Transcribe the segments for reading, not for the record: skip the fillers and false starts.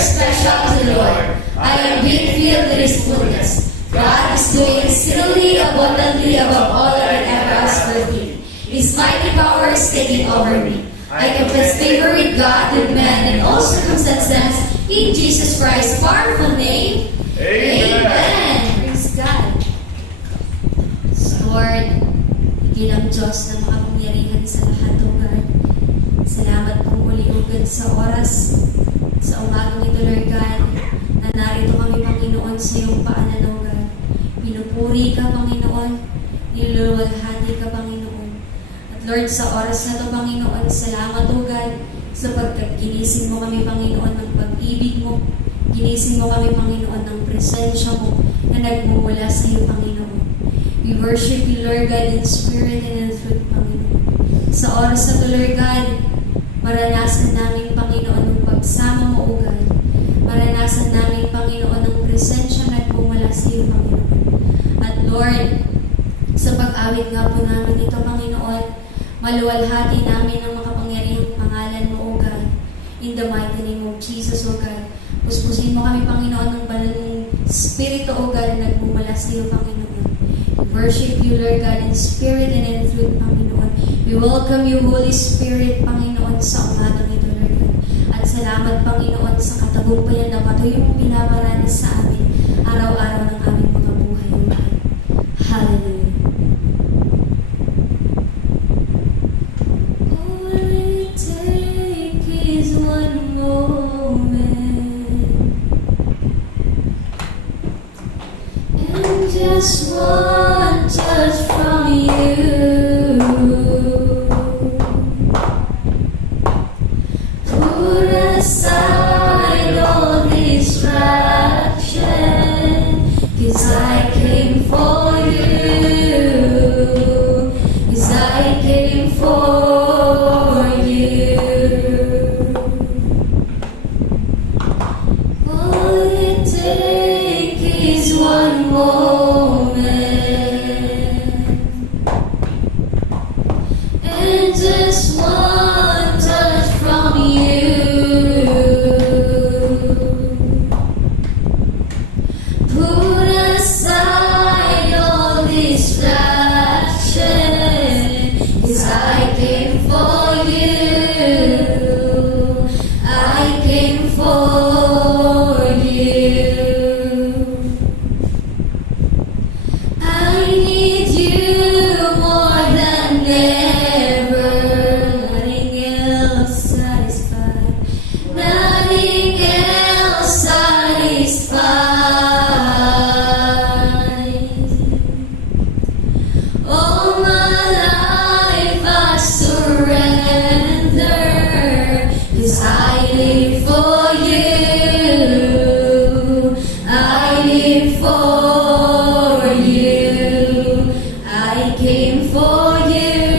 special to the Lord. I am being filled with His fullness. God is doing exceedingly abundantly above all that I ever asked or think. His mighty power is taking over me. I confess favor with God, with men, and all circumstances in Jesus Christ's powerful name. Amen. Praise God. Lord, ilang Diyos na makapangyarihan sa lahat, O God. Salamat po muli, O God, sa oras, sa umagang ito, Lord God, na narito kami, Panginoon, sa iyong paanan, O God. Pinupuri ka, Panginoon. Niluluwalhati ka, Panginoon. At Lord, sa oras na ito, Panginoon, salamat, O God, sapagkat ginising mo kami, Panginoon, ng pag-ibig mo. Ginising mo kami, Panginoon, ng presensya mo na nagmumula sa iyo, Panginoon. We worship you, Lord God, in spirit and in truth, Panginoon. Sa oras na ito, Lord God, maranasan namin, Panginoon, ng pagsama mo, O God. Maranasan namin, Panginoon, ng presensya na nagmumula sa iyo, Panginoon. At Lord, sa pag-awit nga po namin ito, Panginoon, maluwalhati namin ang makapangyarihang pangalan mo, O God. In the mighty name of Jesus, O God. Puspusin mo kami, Panginoon, ng banal mong Espiritu, O God, na nagmumula sa iyo, Panginoon. We worship you, Lord God, in spirit and in truth, Panginoon. We welcome you, Holy Spirit, Panginoon, sa umagang ito, Lord God. At salamat, Panginoon, sa katagumpayan na patuloy mong pinaparanas sa amin araw-araw ng aming mga buhay, O God. Hallelujah. All it takes is one moment, and just one touch from you. Put aside all distraction, 'cause I came for you, 'cause I came for you. All it takes is one moment, and just one touch from you. Put aside all distraction, 'cause I came for you, I came for you. I need you more than ever. Nothing else satisfies. Nothing else satisfies. All my life I surrender, 'cause I live for you, I live for you, I came for you,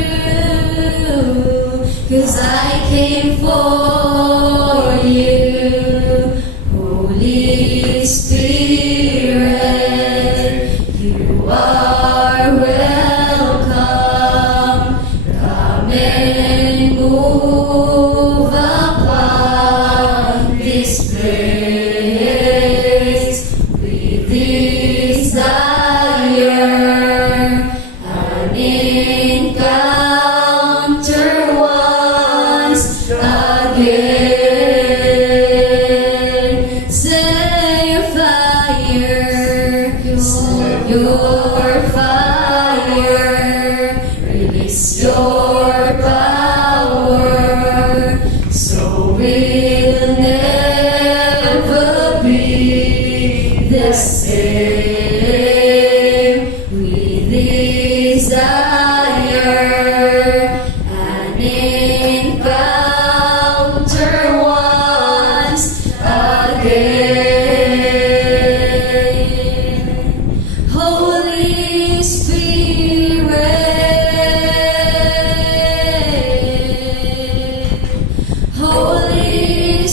'cause I came for you. Holy Spirit, you are welcome. Come and move upon this place with desire, an encounter once again. Say your fire, your fire, release your power, so we'll never be the same. We desire an encounter once again. Holy Spirit, Holy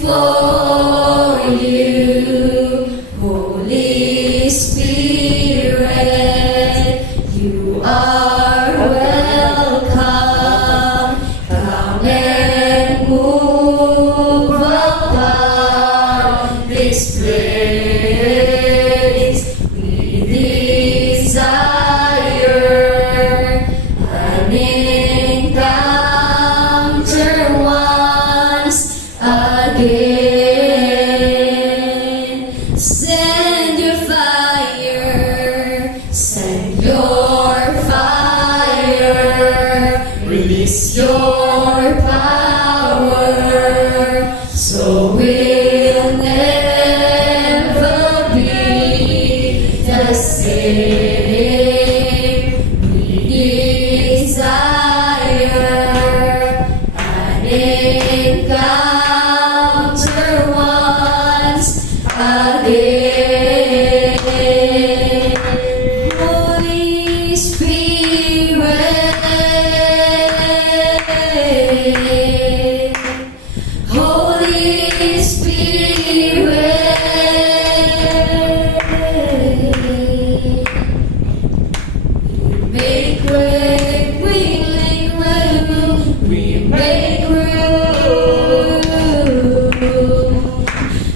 for you, Holy Spirit. You are welcome. Come and move upon this place. We desire an encounter once again. Send your fire, send your fire, release your power, so we'll never be the same. We desire an encounter once again. Holy Spirit, Holy Spirit, make way, we make room, we make room.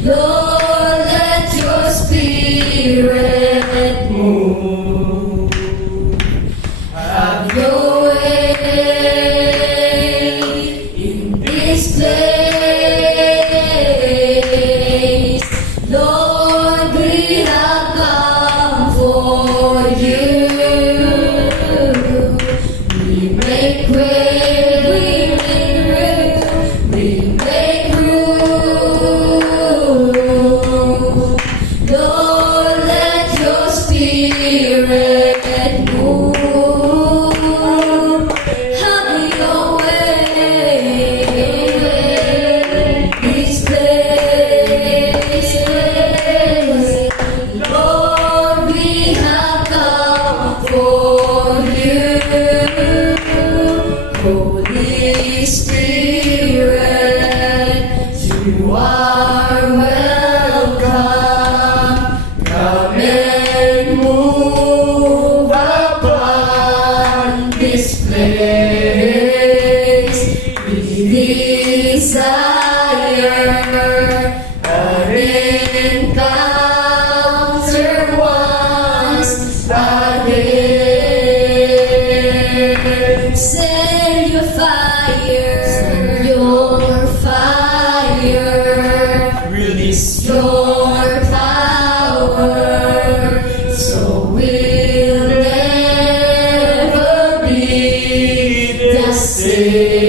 Lord, let your spirit move. Have your way in this place. Lord, we have come for you. We make way, we make room. Lord, let your spirit move. Have your way in this place. Lord, we have come for you. Holy Spirit, you are welcome. Come and move upon this place. We desire an encounter once again. Send your fire, release your power, so we'll never be the same.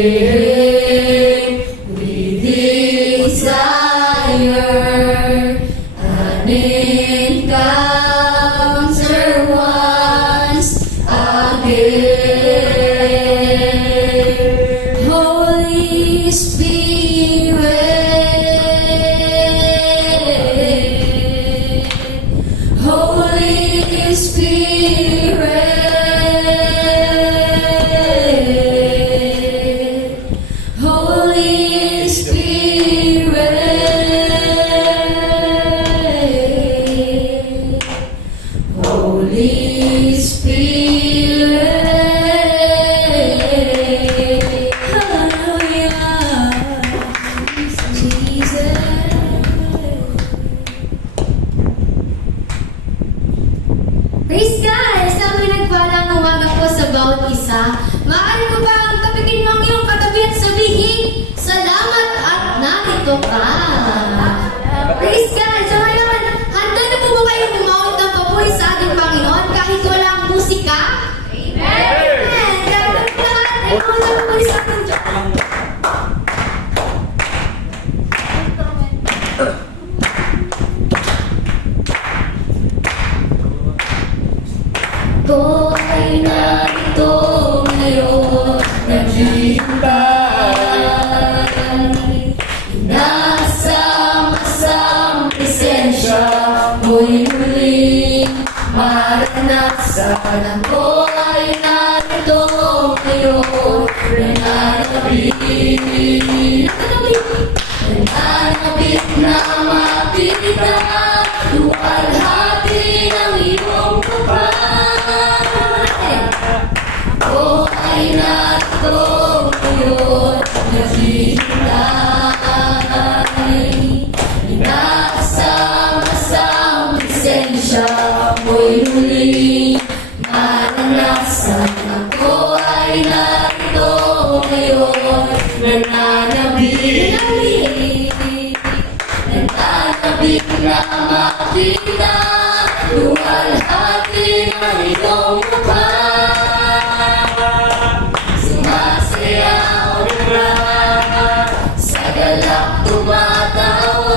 We desire an encounter once again. Holy Spirit, Holy Spirit, Holy Spirit, Holy Spirit. Hallelujah, Jesus. Praise God! Sa nagpalang umaga po sa bawat isa, maaari ko ba ang tapikin mo ang iyong katabi at sabihin, salamat at narito ka. Praise God! So ngayon, handa na po ba kayong umawit ng papuri sa ating Panginoon kahit walang musika? Amen! Gawin po lahat. Ay, walang papuri sa ating Diyos. Ko ay narito ngayon, naghihintay. Nasama-sam presensya mo'y muling maranasan. Ako ay narito ngayon, nananabik. nananabik na makita, luwalhati ng iyong mukha. Ako ay narito ngayon, naghihintay. Inaasang-asang presensya mo'y muli maranasan. Ako ay narito ngayon, nananabik na makita, luwalhati ng iyong mukha. Sumasayaw na sa galak tumatawan,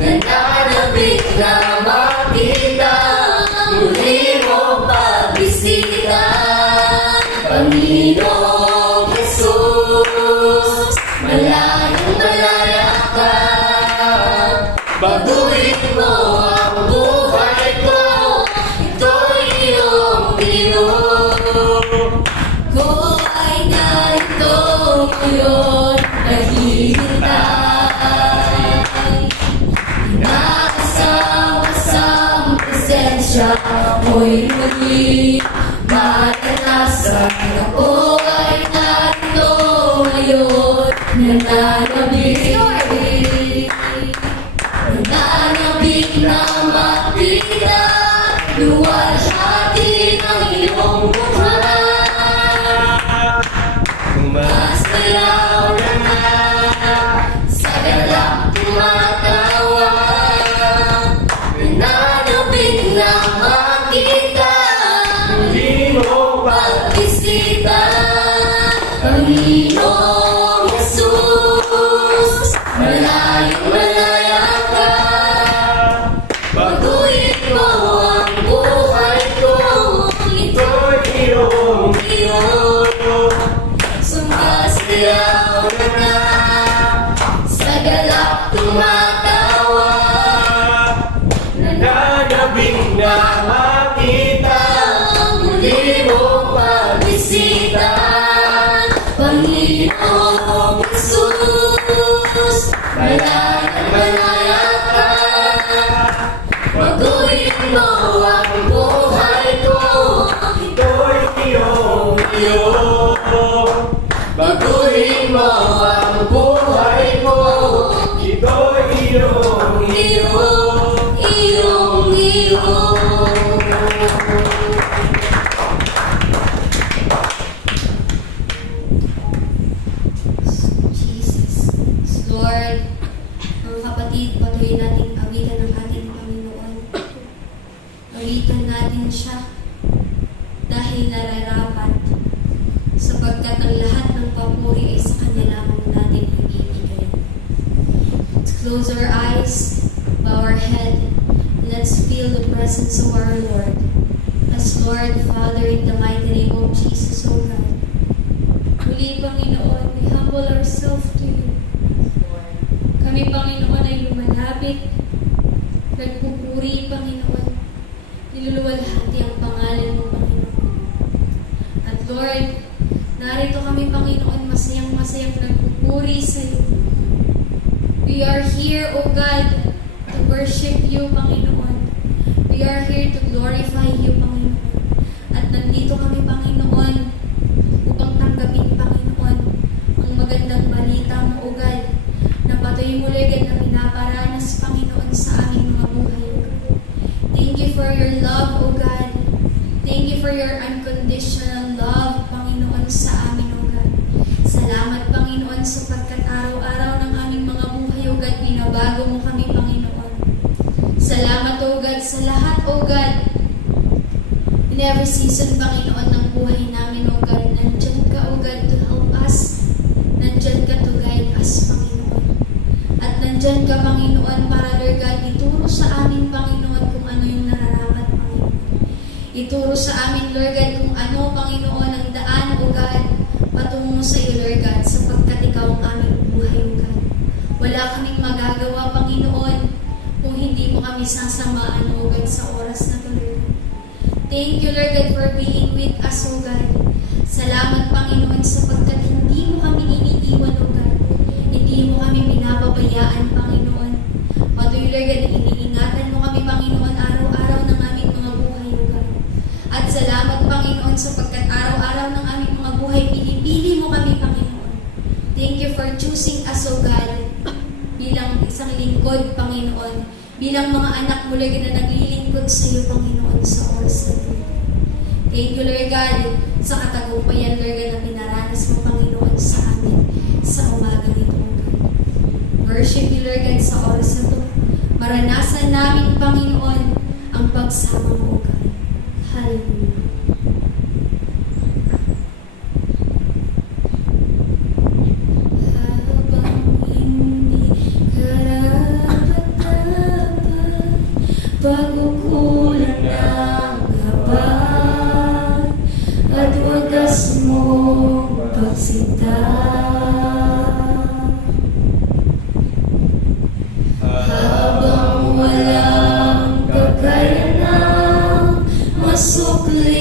nananabik na makita, muli mo pagbisita. Panginoong Jesus, malayong malaya ka, baguhin mo ang buhay ko, ito'y iyong iyo. Ko ay narito ngayon, naghihintay. Inaasang-asang presensya mo'y muli maranasan. Ako ay narito ngayon, nananabik. Nananabik na makita, luwalhati ng iyong mukha. Sumasayaw na sa galak tumatawa, nananabik na makita, muli mo pagbisita. Panginoong Jesus, malayong malaya ka, baguhin mo ang buhay ko, ito'y iyong iyo. Sumasayaw na sa galak tumatawa, nananabik na makita, muli mo pagbisita. Panginoong Jesus, malayang malaya ka, baguhin mo ang buhay ko, ito'y iyong iyo. baguhin mo ang buhay ko, Ito'y iyong iyo. iyong iyo. Jesus, Lord, mga kapatid, patuloy nating awitan ng ating Panginoon. Awitan natin siya dahil nararapat, sapagkat ang lahat ng papuri ay sa Kanya lamang natin ibibigay. Let's close our eyes, bow our head, and let's feel the presence of our Lord. As Lord, Father, in the mighty name of Jesus, O God. Muli, Panginoon, we humble ourselves to you. Kami, Panginoon, ay lumalapit, nagpupuri, Panginoon, niluluwalhati ang pangalan mo, Panginoon. At Lord, narito kami, Panginoon, masayang-masayang nagpupuri sa iyo. We are here, O God, to worship you, Panginoon. We are here to glorify you, Panginoon. At nandito kami, Panginoon, upang tanggapin, Panginoon, ang magandang balita mo, O God, na patuloy mo legad na pinaparanas, Panginoon, sa aming mga buhay, O God. Thank you for your love, O God. Thank you for your unconditional love, Panginoon, sa amin, O God. Salamat, Panginoon, sapagkat araw-araw ng aming mga buhay, O God, binabago mo kami, Panginoon. Salamat, O God, sa lahat, O God. In every season, Panginoon, ng buhay namin, O God, nandyan ka, O God, to help us. Nandyan ka to guide us, Panginoon. At nandyan ka, Panginoon, para, Lord God, ituro sa amin, Panginoon, kung ano yung nararapat, Panginoon. Ituro sa amin, Lord God, kung ano, Panginoon, ang daan, O God, patungo sa iyo, Lord God, sapagkat ikaw ang aming buhay, O God. Wala kaming magagawa, Panginoon, kung hindi mo kami sasamaan, O God, sa oras na to, Lord God. Thank you, Lord God, for being with us, O God. Salamat, Panginoon, sapagkat hindi mo kami iniiwan, O God. Hindi mo kami isang lingkod, Panginoon, bilang mga anak mo, Lord, na naglilingkod sa iyo, Panginoon, sa oras na ito. Thank you, Lord God, sa katagumpayan, Lord God, na pinaranas mo, Panginoon, sa amin sa umaga nito, O God. Worship you, Lord God, sa oras na ito. Maranasan namin, Panginoon, ang pagsama mo, O God. Hallelujah. Habang hindi karapat-dapat, pagkukulang ng habag, at wagas mong pagsinta. Habang walang kakayanang masukli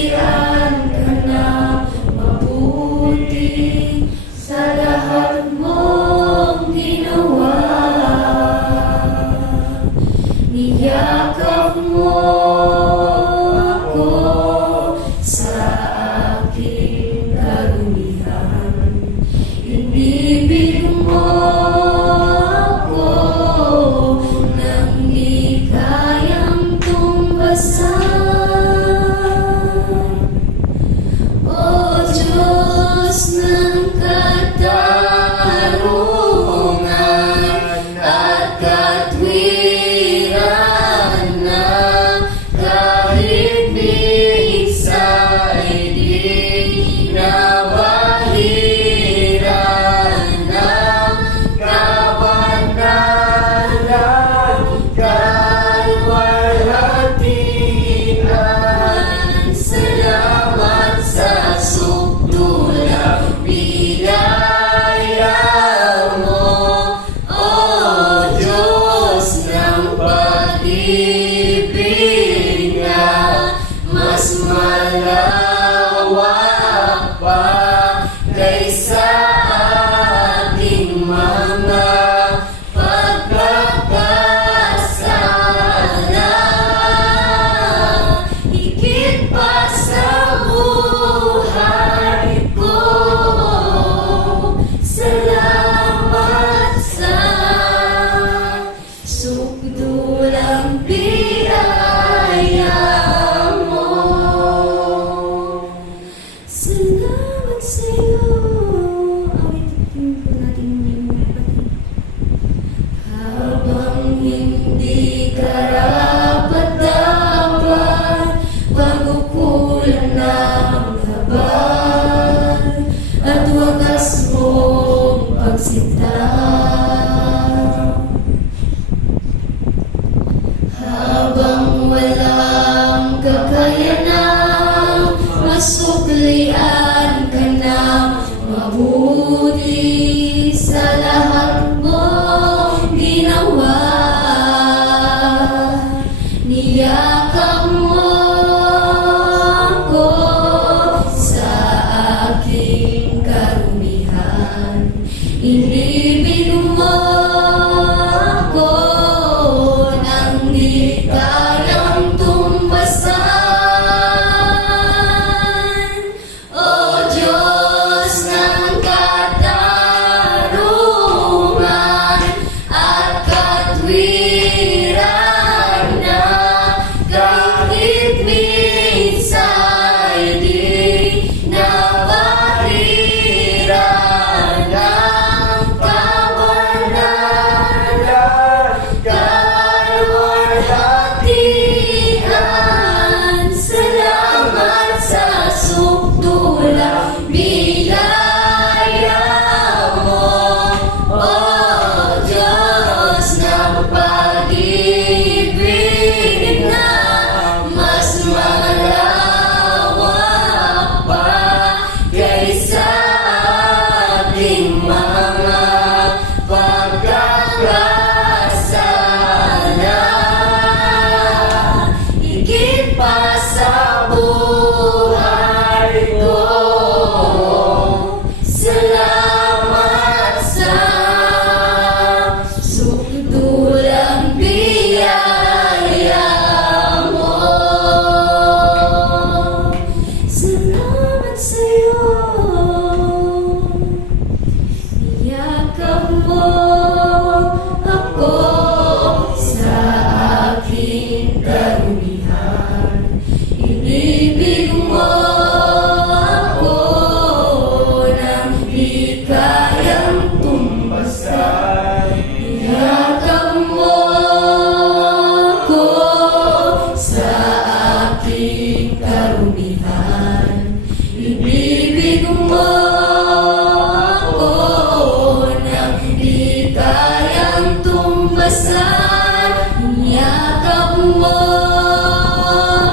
mo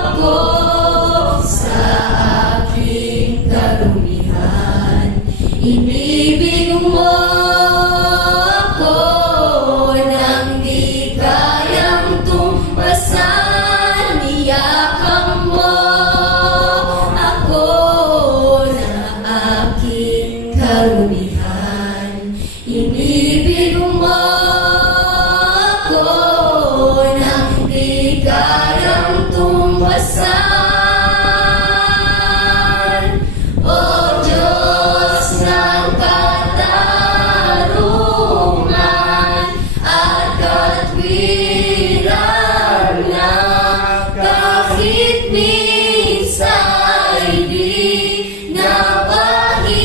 ako sa aking karumihan. Inibig mo ako nang di kayang tumpasan. Niyakap mo ako na aking karumihan. Inibig mo ako nang di kayang tumpasan. O Diyos ng katarungan at katwiran na kahit minsa'y di napahiran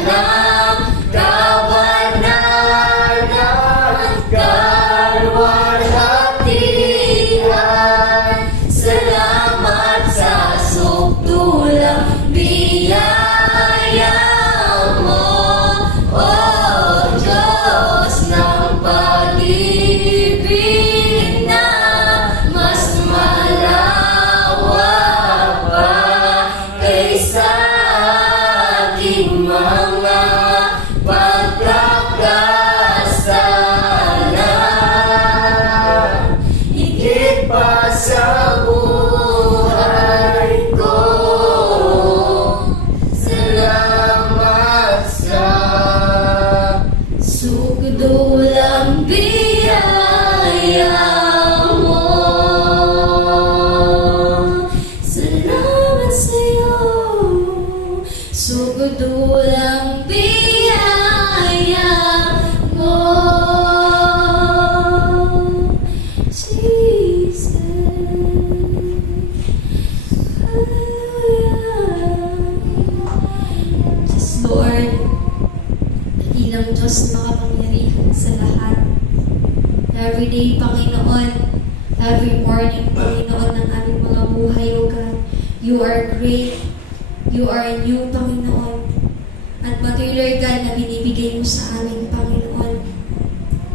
ng kabanalan at kalwalhatian. Salamat sa sukdulang biyaya mo, O Diyos ng pag-ibig na mas malawak pa kaysa aking mga pagkakasala. Higit pa sa buhay ko. Salamat sa sukdulang biyaya mo. Salamat sa'yo, sukdulang biyaya mo, Jesus. Hallelujah. Yes, Lord, dakilang Diyos na makapangyarihan sa lahat. Every day, Panginoon, every morning, Panginoon, ng aming mga buhay, O God. You are great. You are new, Panginoon. At patuloy, Lord God, na binibigay mo sa amin, Panginoon.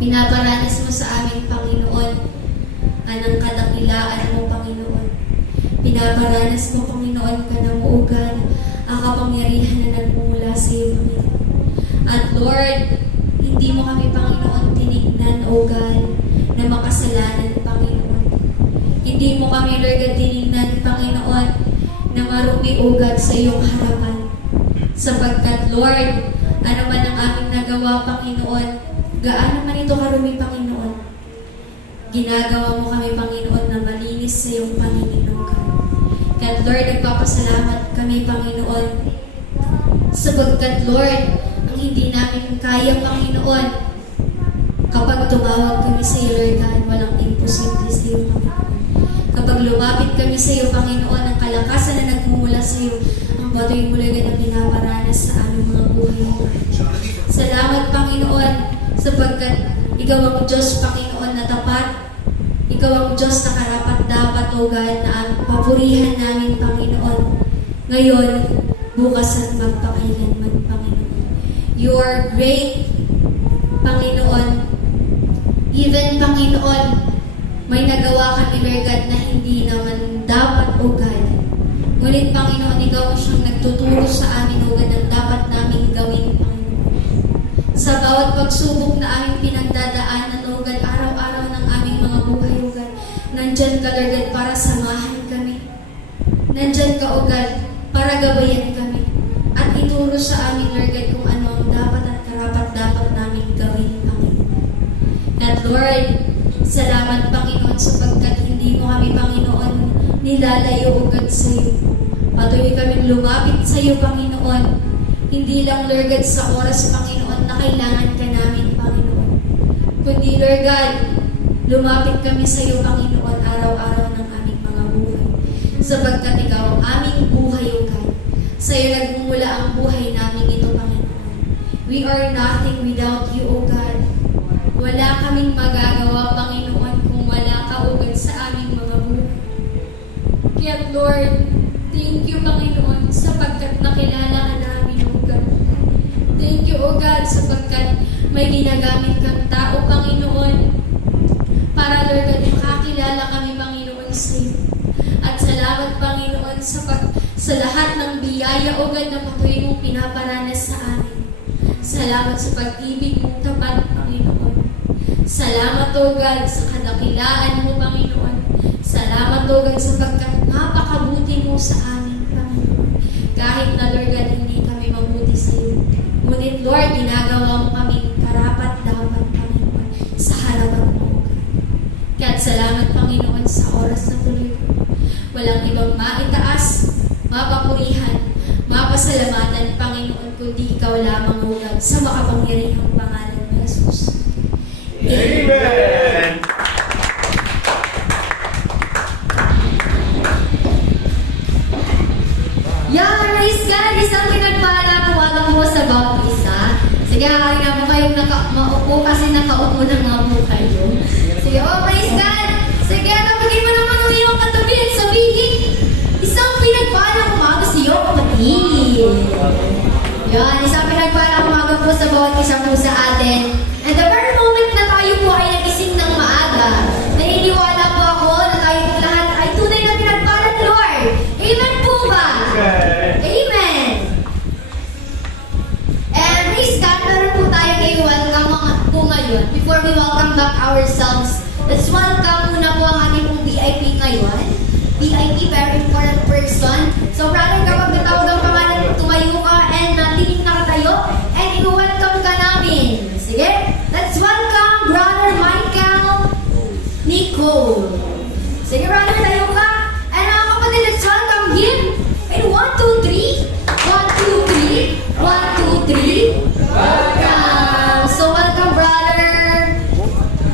Pinaparanas mo sa amin, Panginoon, anong kadakilaan mo, Panginoon. Pinaparanas mo, Panginoon, ka ng O God, ang kapangyarihan na nagmumula sa iyo, Panginoon. At Lord, hindi mo kami, Panginoon, tinignan, O God, na makasalanan, Panginoon. Hindi mo kami, Lord God, tinignan, Panginoon, na marumi, O God, sa iyong harapan. Sapagkat, Lord, ano man ang aming nagawa, Panginoon, gaano man ito karumi, Panginoon, ginagawa mo kami, Panginoon, na malinis sa iyong Panginoon, O God. Kaya, Lord, nagpapasalamat kami, Panginoon, sapagkat, Lord, ang hindi namin kaya, Panginoon, kapag tumawag kami sa iyo, Lord God, walang imposible sa iyo, Panginoon. Kapag lumapit kami sa iyo, Panginoon, ang kalakasan na nagmumula sa iyo, ang patuloy mo, Lord God, na pinaparanas sa aming mga buhay, Lord. Salamat, Panginoon, sapagkat ikaw ang Diyos, Panginoon, na tapat. Ikaw ang Diyos na karapat-dapat, O God, na ang papurihan namin, Panginoon. Ngayon, bukas at magpakailanman, Panginoon. You are great, Panginoon. Even, Panginoon, may nagawa kami, Lord God, na hindi naman dapat, O God. Ngunit, Panginoon, ikaw ang siyang nagtuturo sa amin, O God, ang dapat namin gawin, Panginoon. Sa bawat pagsubok na aming pinagdadaanan, O God, araw-araw ng aming mga buhay, O God, nandyan ka, Lord God, para samahan kami. Nandyan ka, O God, para gabayan kami. At ituro sa amin, Lord God, kung ano ang dapat at karapat-dapat namin gawin, Panginoon. At Lord, salamat, Panginoon, sapagkat hindi mo kami, Panginoon, nilalayo, O God, sa iyo. Patuloy kaming lumapit sa iyo, Panginoon. Hindi lang, Lord God, sa oras, Panginoon, na kailangan ka namin, Panginoon. Kundi, Lord God, lumapit kami sa iyo, Panginoon, araw-araw ng aming mga buhay. Sapagkat ikaw ang aming buhay, O God. Sa iyo nagmumula ang buhay namin ito, Panginoon. We are nothing without you, O God. Wala kaming magagawa, Panginoon, kung wala ka, O God, sa aming mga buhay. Kaya, Lord, thank you, Panginoon, sapagkat nakilala ka namin, O God. Thank you, O God, sapagkat may ginagamit kang tao, Panginoon, para, Lord God, makakilala kami, Panginoon, sa iyo. At salamat, Panginoon, sa lahat ng biyaya, O God, na patuloy mong pinaparanas sa amin. Salamat sa pag-ibig mong tapat, Panginoon. Salamat, O God, sa kadakilaan mo, Panginoon. Salamat, O God, sapagkat napakabuti mo sa amin, Panginoon. Kahit na, Lord God, hindi kami mabuti sa iyo. Ngunit, Lord, ginagawa mo kami karapat-dapat, Panginoon, sa harapan mo, O God. Kaya't salamat, Panginoon, sa oras na tuloy ko. Walang ibang maitaas, mapapurihan, mapasalamatan, Panginoon, kundi ikaw lamang, O God, sa makapangyarihang pangalan ni Jesus. Amen! Yeah, praise God! Isang pinagpala po po sa bautisa. Sige, kaya po kayong maupo kasi nakaupo na nga po kayo. Sige, oh, praise God! Sige, tabagin mo naman ang iyong katabi at sabihin, isang pinagpala umaga sa iyo, kapatid. Yan, isang pinagpala umaga po sa bawat isa po sa atin. And the very moment na tayo po ay nagising ng maaga, naniniwala po ako na tayo po lahat ay tunay na pinagpala ng Lord. Amen po ba? Amen! And praise God, meron po tayo welcome po ngayon. Before we welcome back ourselves, let's welcome muna po ang ating pong VIP ngayon. VIP, very important person. So brother, kapag natawag ang pangalan, tumayo ka and natingin na ka tayo and i-welcome ka namin. Sige, let's welcome Brother Michael Nicole. Sige brother, tayo ka. And mga kapatid, let's welcome him. And 1, 2, 3. 1, 2, 3. 1, 2, 3. Welcome. So welcome brother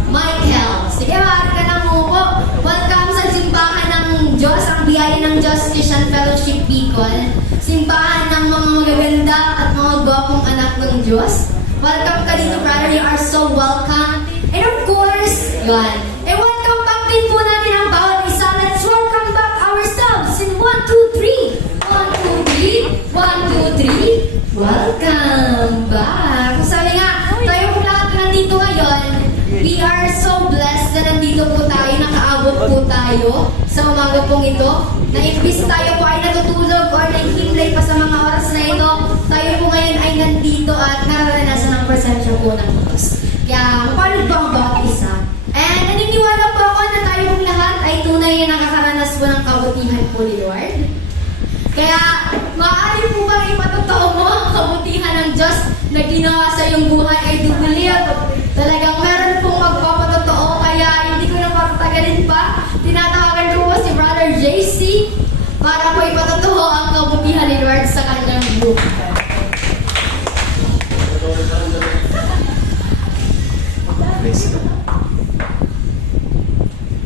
Michael. Sige, maaari ka na mo po. Welcome sa simbahan ng Diyos, ang biyaya ng Diyos Christian Fellowship Bicol. Simbahan ng mga magaganda at mga gwapong anak ng Diyos. Welcome ka dito, brother. You are so welcome. And of course, yun. And welcome back din po natin ang bawat isa. Let's welcome back ourselves in 1, 2, 3. 1, 2, 3. 1, 2, 3. Welcome back. Sabi nga, tayo po lahat na nandito ngayon, we are so blessed na nandito po tayo, nakaabot po tayo sa umaga pong ito. Na imbis tayo po ay natutulog or nahihimlay pa sa mga oras na ito, tayo po ngayon ay nandito at nararanasan ang presensya po ng Diyos. Kaya mapanood po ang bawat isa. And naniniwala po ako na tayo pong lahat ay tunay na nakakaranas po ng kabutihan po ni Lord. Kaya maaari po bang ipatotoo mo ang kabutihan ng Diyos na ginawa sa iyong buhay ay dugulit. Talagang meron pong magpapatotoo, kaya hindi ko na patatagalin pa. Tinatawagan ko po si Brother JC para po ipatotoo ang kabutihan ni Lord sa kanyang buhay.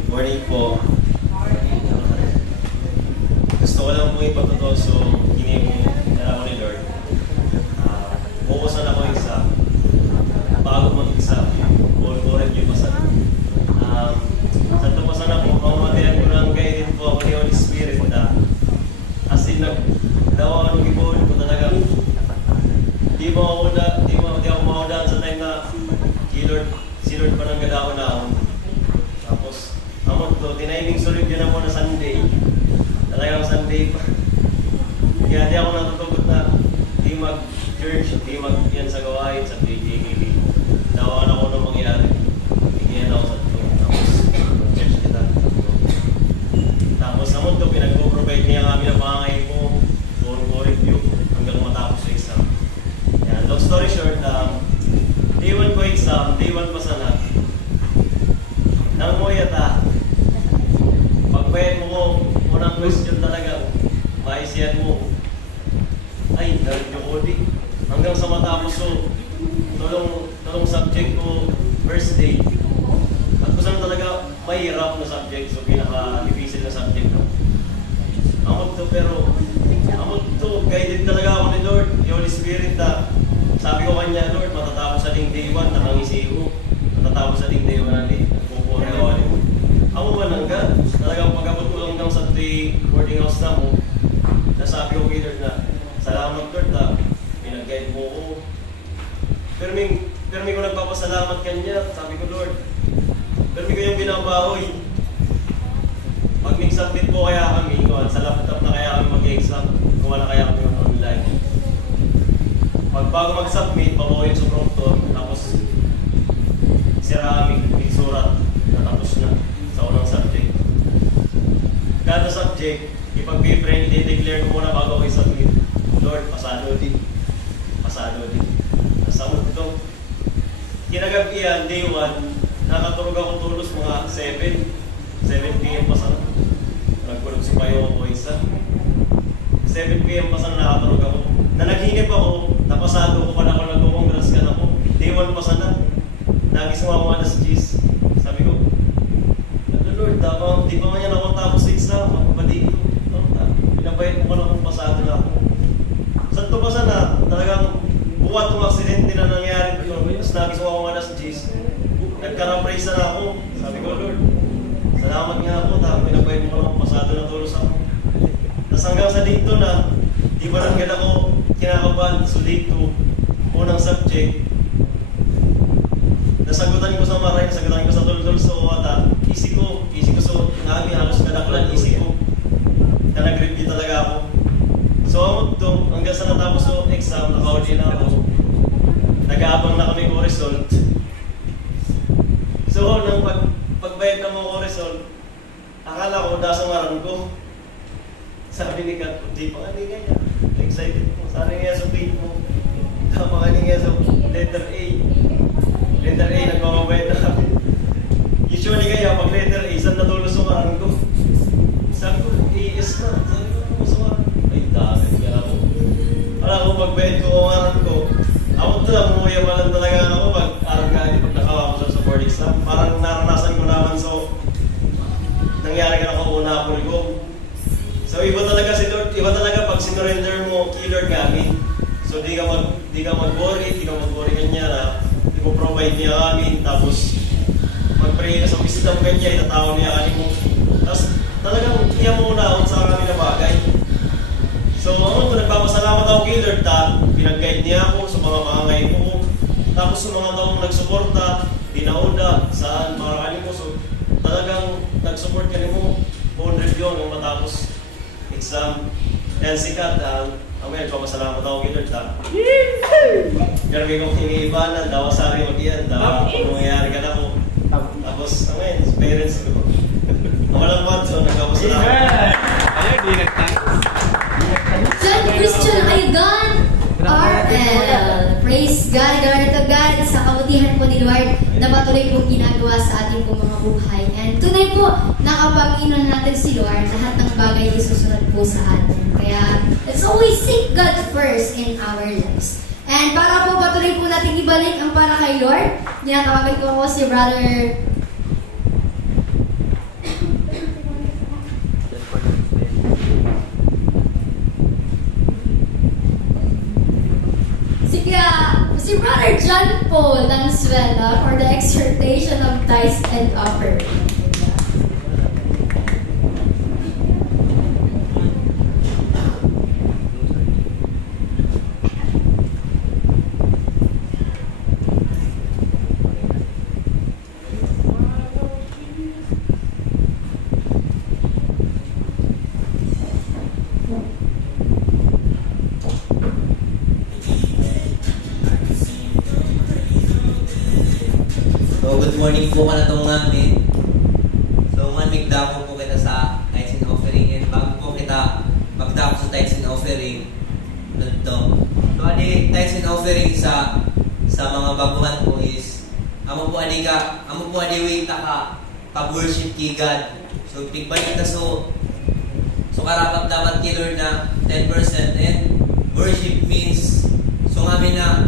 Good morning po. Gusto ko lang po ipatotoo so hindi mo nalaman ni Lord. Bukusan ako isa. Bago mag-exam, ulit yung pasan. Sa tumasan ako, mamatayan ko ng guided po ako ni Holy Spirit na as in, dawa ako nag-ibon ko talaga. Di ako maudaan sa time na si Lord pa nang gadaon na ako. Tapos, amon to, tinaining sulit yun ako na Sunday. Talagang Sunday pa. Kaya di ako natutugot na di mag-church, di mag-yan sa gawain, sa PGKB. Dawan ako nung mangyari. Bigyan ako sa tulong. Tapos, church kita. Tapos, amon to, pinag-provide niya kami ng pangangay ko. Puro review hanggang matapos yung exam. Yan, long story short, day 1 ko exam, day 1 pa sana. Nang mo yata, pagbayad mo ko, unang question talaga, maisiyan mo. Ay, dalit yung audit. Hanggang sa matapos ko, tulong subject ko, first day. At kung saan talaga mahirap na subject, so pinaka-difficile na subject ko. Amot to, guided talaga ako ni Lord, ni Holy Spirit na sabi ko kanya, Lord, matatapos sa ding day 1, nakangisi ko. Matatapos sa ding day 1 natin, pupuha na gawa mo. Ako ba nangga? Talagang pag-abot ko lang sa boarding house na mo, nasabi ko kay Lord na, salamat Lord na pinag-guide mo ko. Pero may ko nagpapasalamat kanya, sabi ko Lord, Kami kayong binabaoy. Pag mag-submit po kaya kami, sa laptop na kaya kami mag-exam, kung wala kaya kami online. Pag bago mag-submit, pabaoyin sa prompter, tapos sira kami, may surat na tapos na sa unang subject. Kada subject, ipag-friend, i-declare ko muna bago ko i-submit. Lord, pasado din. Pasado din. Nasamot ito. Kinagabihan, day 1, nakatulog ako tulos mga 7 p.m. pa sana. Nagkulog si Payo ako isa. 7 p.m. pa sana nakatulog ako. Na naghinip ako, napasado ko pa na ako nag-congress ka na ako. Day 1 pa sana. Nagising ako alas 10. Sabi ko, Lord, di pa man yan ako tapos sa exam. Mabadi ito. Pinabayad mo ka na kung pasado na ako. Saan to pa sana? Talagang buwat kong aksidente na nangyari ko. Tapos nagising ako alas 10. Nagka-praise na ako. Sabi ko, Lord, salamat nga ako. Pinabayad mo ka na kung pasado na tulos ako. Tapos hanggang sa dito na, di ba nang ako kinakabahan. So dito, unang subject, nasagutan ko sa maray, nasagutan ko sa tulol sa uwata. Easy ko so nga halos kadakulan easy ko. Na nag-review talaga ako. So amot to, hanggang sa natapos yung exam, naka-audi na ako. Nag-aabang na kami ko result. So nang pagbayad na mo ko result, akala ko dasang aram ko. Sabi ni Kat, di pa nga ganyan. Excited mo. Sabi nga sa page mo. Tama nga nga sa letter A. Letter A, nagmamabayad na kami. Usually kaya, pag letter A, saan natulos ang aram ko? Sabi ko, AS na. Sabi ko, ano sa aram? Ay, dami ka ako. Alam ko, pagbayad ko ang aram ko. Ako na, umuya pa lang talaga ako pag aram ka, pag nakawa ko sa board exam. Parang naranasan ko naman so nangyari ka na kauna ko. So iba talaga si Lord, iba talaga pag sinurrender mo kay Lord kami. So di ka mag-worry kanya na i-provide niya kami, tapos mag-pray ka sa wisdom kanya, itatawag niya kami mo. Tapos talagang niya muna sa kami na bagay. So nagpapasalamat ako kay Lord pinag-guide niya ako sa mga mangangay ko. Tapos sa mga taong nagsuporta, dinauda, saan, mga kani ko. So talagang nag-support ka mo, 100 yun nung matapos exam. And sikat, amen, papasalamat ako kay Lord. Pero may kong hiniibanan, dawa sa akin mag-iyan, dawa kung nangyayari ka na ako. Tapos, amen, parents ko. Walang mato, nagpapasalamat. Ayaw, di nagtang. John Christian Aydan, RL. Praise God, glory to God sa kabutihan po ni Lord na patuloy pong ginagawa sa ating pong mga buhay. And tunay po, nakapag-inon natin si Lord, lahat ng bagay ay susunod po sa atin. Kaya, let's always seek God first in our lives. And para po patuloy po natin ibalik ang para kay Lord, tinatawagan ko po si Brother si Brother John Paul Lanzuela for the exhortation of tithes and offering. So, good morning po ka na itong namin. So, manmigdako po kita sa tithes and offering. And bago po kita magdako sa tithes and offering, ito. So, adi, tithes and offering sa mga baguhan po is, amo po adi wait ka pag-worship kay God. So, pigbalik na so karapat dapat kay Lord na 10%. And worship means, so ngamin na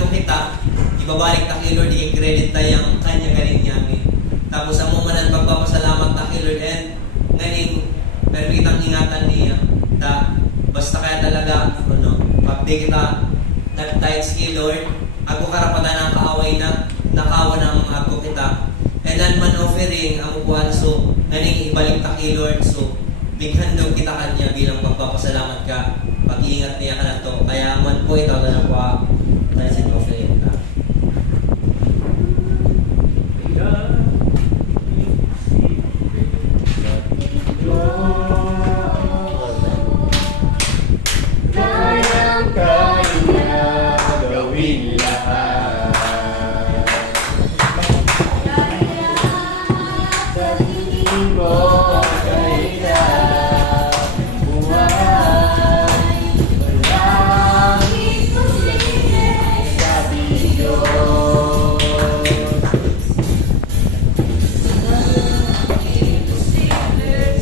ako kita, ibabalik ta kay Lord, i-credit tayang kanya galing namin. Tapos ang manan pagpapasalamat ta kay Lord, and galing, pero kitang ingatan niya, basta kaya talaga, pagdi kita nag-tithes kay Lord, ako karapatan ang kaaway na, nakawa ng ako kita. And then man offering, ang upuan, so, galing ibalik ta kay Lord, so, bighan daw kita kanya bilang pagpapasalamat ka, pag-iingat niya ka na to. Kaya man po ito na po, tithes and offering ka. Sa tingin ko kailan buhay Malangit sabi Diyos.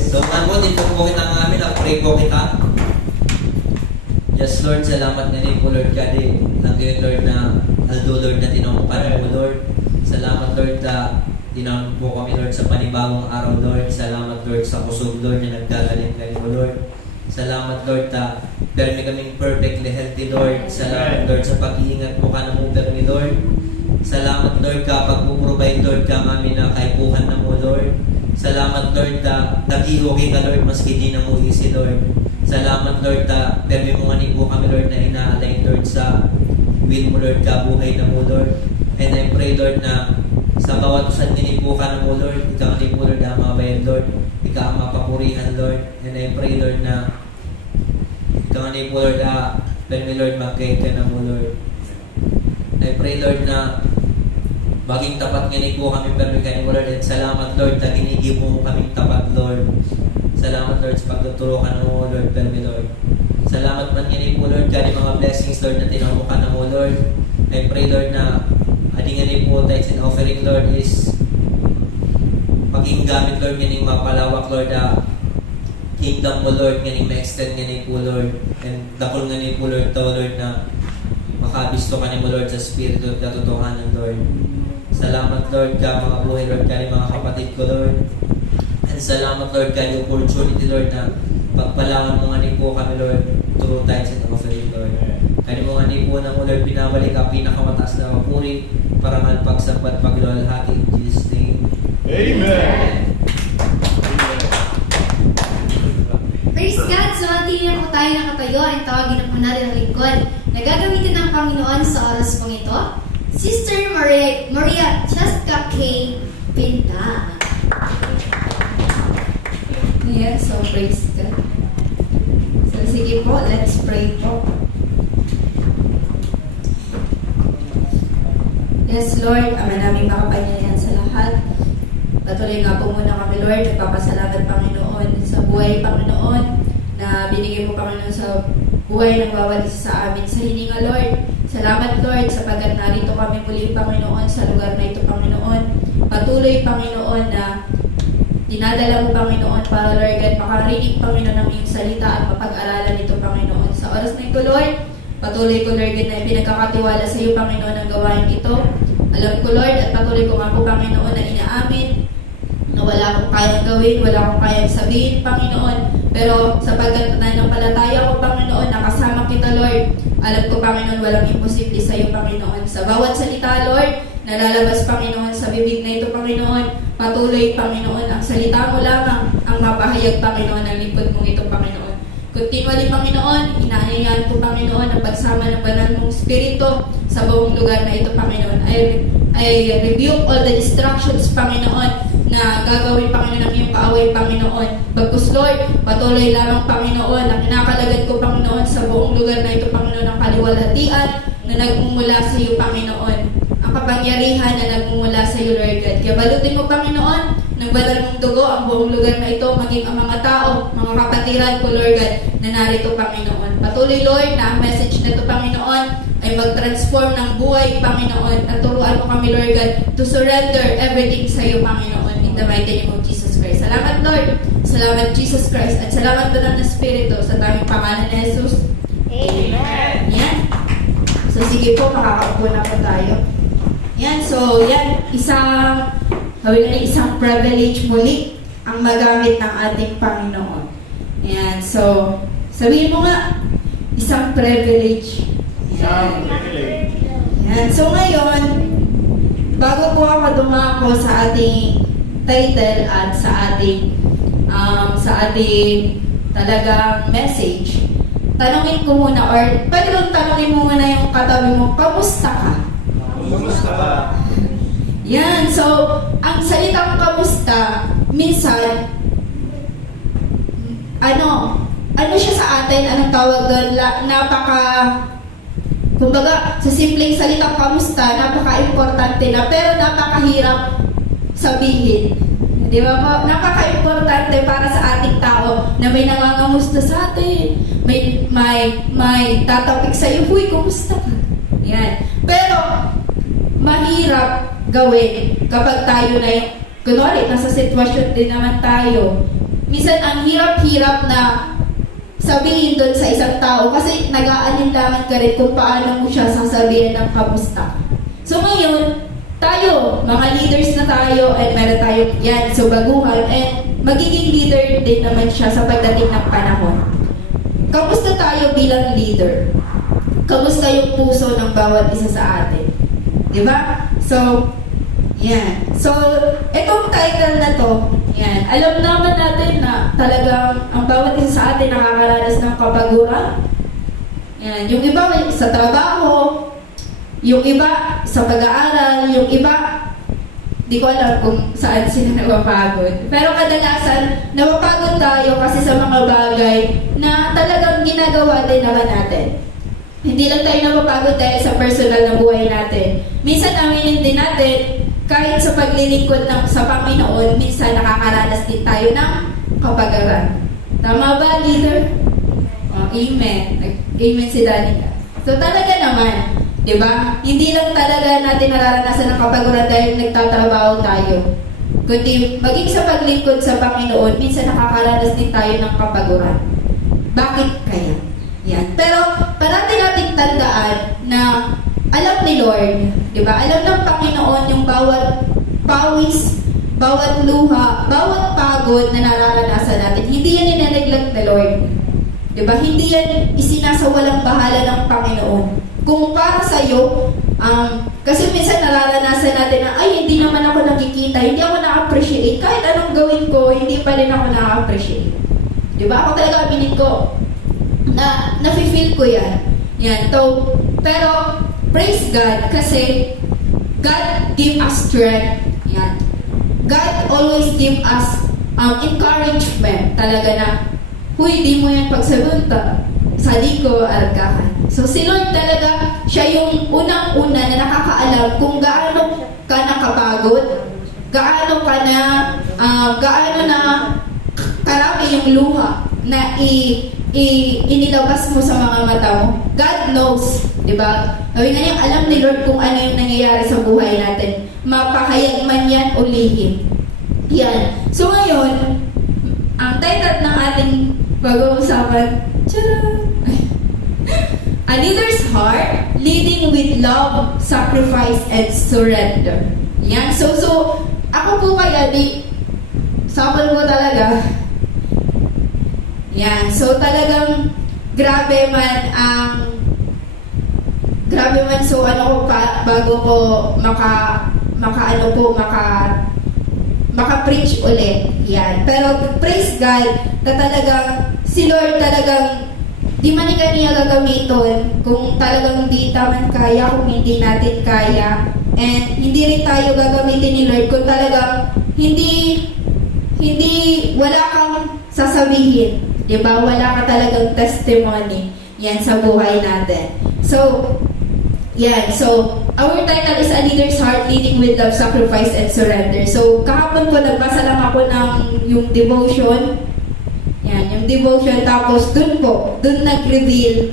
So, ano din po kita ng amin, pray po kita. Yes, Lord, salamat na rin po, Lord God, lang kayo, Lord, na aldo, Lord, na tinamukan mo, Lord. Salamat, Lord, na tinawag po kami, Lord, sa panibagong araw, Lord. Salamat, Lord, sa kusog, Lord, na naggagaling kayo, Lord. Salamat, Lord, na permi kaming perfectly healthy, Lord. Salamat, Lord, sa pag-iingat mo ka na mo, permi, Lord. Salamat, Lord, ka pag-provide, Lord, ka kami na kaipuhan na mo, Lord. Salamat, Lord, na nag-iuki ka, Lord, maski di na mo easy, Lord. Salamat, Lord, na permi mo nga po kami, Lord, na ina-align, Lord, sa will mo, Lord, ka buhay na mo, Lord. And I pray, Lord, na sa bawat usan po ka na mo, Lord, ikaw ni po, Lord, ang mabayan, Lord. Ikaw ang mapapurihan, Lord. And I pray, Lord, na ikaw ni po, Lord, permi, Lord, mag-guide ka na mo, Lord. I pray, Lord, na maging tapat nga ni po kami, permi ka ni mo, Lord. And salamat, Lord, na ginigib mo kaming tapat, Lord. Salamat, Lord, sa pagtuturo ka na mo, Lord, permi, Lord. Salamat man nga ni po, Lord, kani mga blessings, Lord, na tinamu ka na mo, Lord. I pray, Lord, na adi nga ni po, tithes and offering, Lord, is maging gamit, Lord, nga mapalawak, Lord, kingdom mo, Lord, nga ma-extend nga ni po, Lord. And dakol nga ni po, Lord, to, Lord, na makabisto ka ni mo, Lord, sa Spirit of katotohanan, Lord. Salamat, Lord, ka mga buhay, Lord, kani mga kapatid ko, Lord. And salamat, Lord, kani opportunity, Lord, na pagpalawan mo nga ni po kami, Lord, through tithes and offering, Lord. Kani mo nga ni po na mo, Lord, binabalik ang pinakamataas na papuri para magpagsambat paglalahati in Jesus' name. Amen. Praise God! So, tingnan po tayo nakatayo at tawagin na po natin ang lingkod na gagamitin ng Panginoon sa oras pong ito, Sister Maria Cheska K. Pinta. Yeah, so praise God. So, sige po, let's pray po. Yes, Lord, Ama namin makapangyarihan sa lahat. Patuloy nga po muna kami, Lord. Nagpapasalamat, Panginoon, sa buhay, Panginoon, na binigay mo, Panginoon, sa buhay ng bawat isa sa amin sa hininga, Lord. Salamat, Lord, sapagkat narito kami muli, Panginoon, sa lugar na ito, Panginoon. Patuloy, Panginoon, na dinadala mo, Panginoon, para, Lord God, makarinig, Panginoon, ng iyong salita at mapag-aralan ito, Panginoon. Sa oras na ito, Lord, patuloy ko, Lord God, na pinagkakatiwala sa iyo, Panginoon, ang gawain ito. Alam ko, Lord, at patuloy ko nga po, Panginoon, na inaamin na wala akong kayang gawin, wala akong kayang sabihin, Panginoon. Pero sapagkat nananampalataya ko, Panginoon, nakasama kita, Lord. Alam ko, Panginoon, walang imposible sa iyo, Panginoon. Sa bawat salita, Lord, nalalabas, Panginoon, sa bibig na ito, Panginoon. Patuloy, Panginoon, ang salita mo lamang ang mapahayag, Panginoon, ng lingkod mong ito, Panginoon. Continually, Panginoon, inaanyayahan ko, Panginoon, ang pagsama ng banal mong Espiritu sa buong lugar na ito, Panginoon. I rebuke all the distractions, Panginoon, na gagawin, Panginoon, ng iyong kaaway, Panginoon. Bagkus, Lord, patuloy lamang, Panginoon, ang kinakalagad ko, Panginoon, sa buong lugar na ito, Panginoon, ang kaliwalhatian na nagmumula sa iyo, Panginoon. Ang kapangyarihan na nagmumula sa iyo, Lord God. Kaya balutin mo, Panginoon, ng banal mong dugo ang buong lugar na ito, maging ang mga tao, mga kapatiran ko, Lord God, na narito, Panginoon. Patuloy, Lord, na ang message na ito, Panginoon, ay mag-transform ng buhay, Panginoon, at turuan mo kami, Lord God, to surrender everything sa iyo, Panginoon, in the mighty name of Jesus Christ. Salamat, Lord. Salamat, Jesus Christ. At salamat po ng Espiritu sa taming pangalan ni Jesus. Amen. Yan. So, sige po, makakaupo na po tayo. Yan, so, yan, isang privilege muli ang magamit ng ating Panginoon. Yan, so, sabihin mo nga, isang privilege. Yan. Yan. So, ngayon, bago po ako dumako sa ating title at sa ating talagang message, tanungin ko muna, or pwede bang tanungin mo muna yung katabi mo, kamusta ka? Kumusta ka? Yan, so, ang salitang kamusta, minsan, ano siya sa atin, anong tawag doon, Kumbaga, sa simpleng salita, kamusta, napaka-importante na, pero napakahirap sabihin. Di ba po? Napaka-importante para sa ating tao na may nangangamusta sa atin, may tatapik sa iyo, huy, kumusta ka? Yan. Pero, mahirap gawin kapag tayo na yung, kunwari, nasa sitwasyon din naman tayo. Minsan, ang hirap-hirap na sabihin doon sa isang tao kasi nag-aalinlangan ka rin kung paano mo siya sasabihin ng kamusta. So ngayon, tayo, mga leaders na tayo, at meron tayo yan, so baguhan, and magiging leader din naman siya sa pagdating ng panahon. Kamusta tayo bilang leader? Kamusta yung puso ng bawat isa sa atin? Diba? So, yan. So, itong title na to, yan. Alam naman natin na talagang ang bawat isa sa atin nakakaranas ng kapaguran. Yan. Yung iba sa trabaho, yung iba sa pag-aaral, yung iba, di ko alam kung saan sila napapagod. Pero kadalasan, napapagod tayo kasi sa mga bagay na talagang ginagawa din naman natin. Hindi lang tayo napapagod dahil sa personal na buhay natin. Minsan aminin din natin, kahit sa paglilingkod sa Panginoon, minsan nakakaranas din tayo ng kapagaran. Tama ba, leader? Oh, amen. Amen si Danica. So talaga naman, di ba? Hindi lang talaga natin nararanasan ng kapagaran dahil nagtatrabaho tayo. Kundi maging sa paglingkod sa Panginoon, minsan nakakaranas din tayo ng kapagaran. Bakit kaya? Yan. Pero parati nating tandaan na alam ni Lord, di ba? Alam ng Panginoon yung bawat pawis, bawat luha, bawat pagod na nararanasan natin. Hindi yan nineneglect ni Lord. Di ba? Hindi yan isinasawalang bahala ng Panginoon. Kung para sa'yo, kasi minsan nararanasan natin na, ay, hindi naman ako nakikita, hindi ako na-appreciate. Kahit anong gawin ko, hindi pa rin ako na-appreciate. Di ba? Ako talaga aminin ko, na nafe-feel ko yan. Yan. So, pero, praise God kasi God give us strength. Yan. God always give us encouragement. Talaga na, huy, di mo yan pagsabunta. Sali ko, arkahan. So, si Lord talaga, siya yung unang-una na nakakaalam kung gaano ka nakapagod, gaano na karami yung luha na inilabas mo sa mga mata mo. God knows, di ba? Sabi nga niya, alam ni Lord kung ano yung nangyayari sa buhay natin. Mapahayag man yan o lihim. Yan. So ngayon, ang title ng ating pag-uusapan, A Leader's Heart, Leading with Love, Sacrifice, and Surrender. Yan. So ako po kaya, sample ko talaga. Yan. So talagang grabe man so ano ko pa bago ko maka-preach ulit. Yan. Pero praise God na talagang si Lord talagang di man niya gagamiton kung talagang hindi taman kaya, kung hindi natin kaya, and hindi rin tayo gagamitin ni Lord kung talagang hindi wala kang sasabihin. Diba? Wala ka talagang testimony yan sa buhay natin. So, yan. So, our title is A Leader's Heart, Leading with Love, Sacrifice, and Surrender. So, kahapon po, nagbasa lang ako ng yung devotion. Yan, yung devotion. Tapos, dun nag-reveal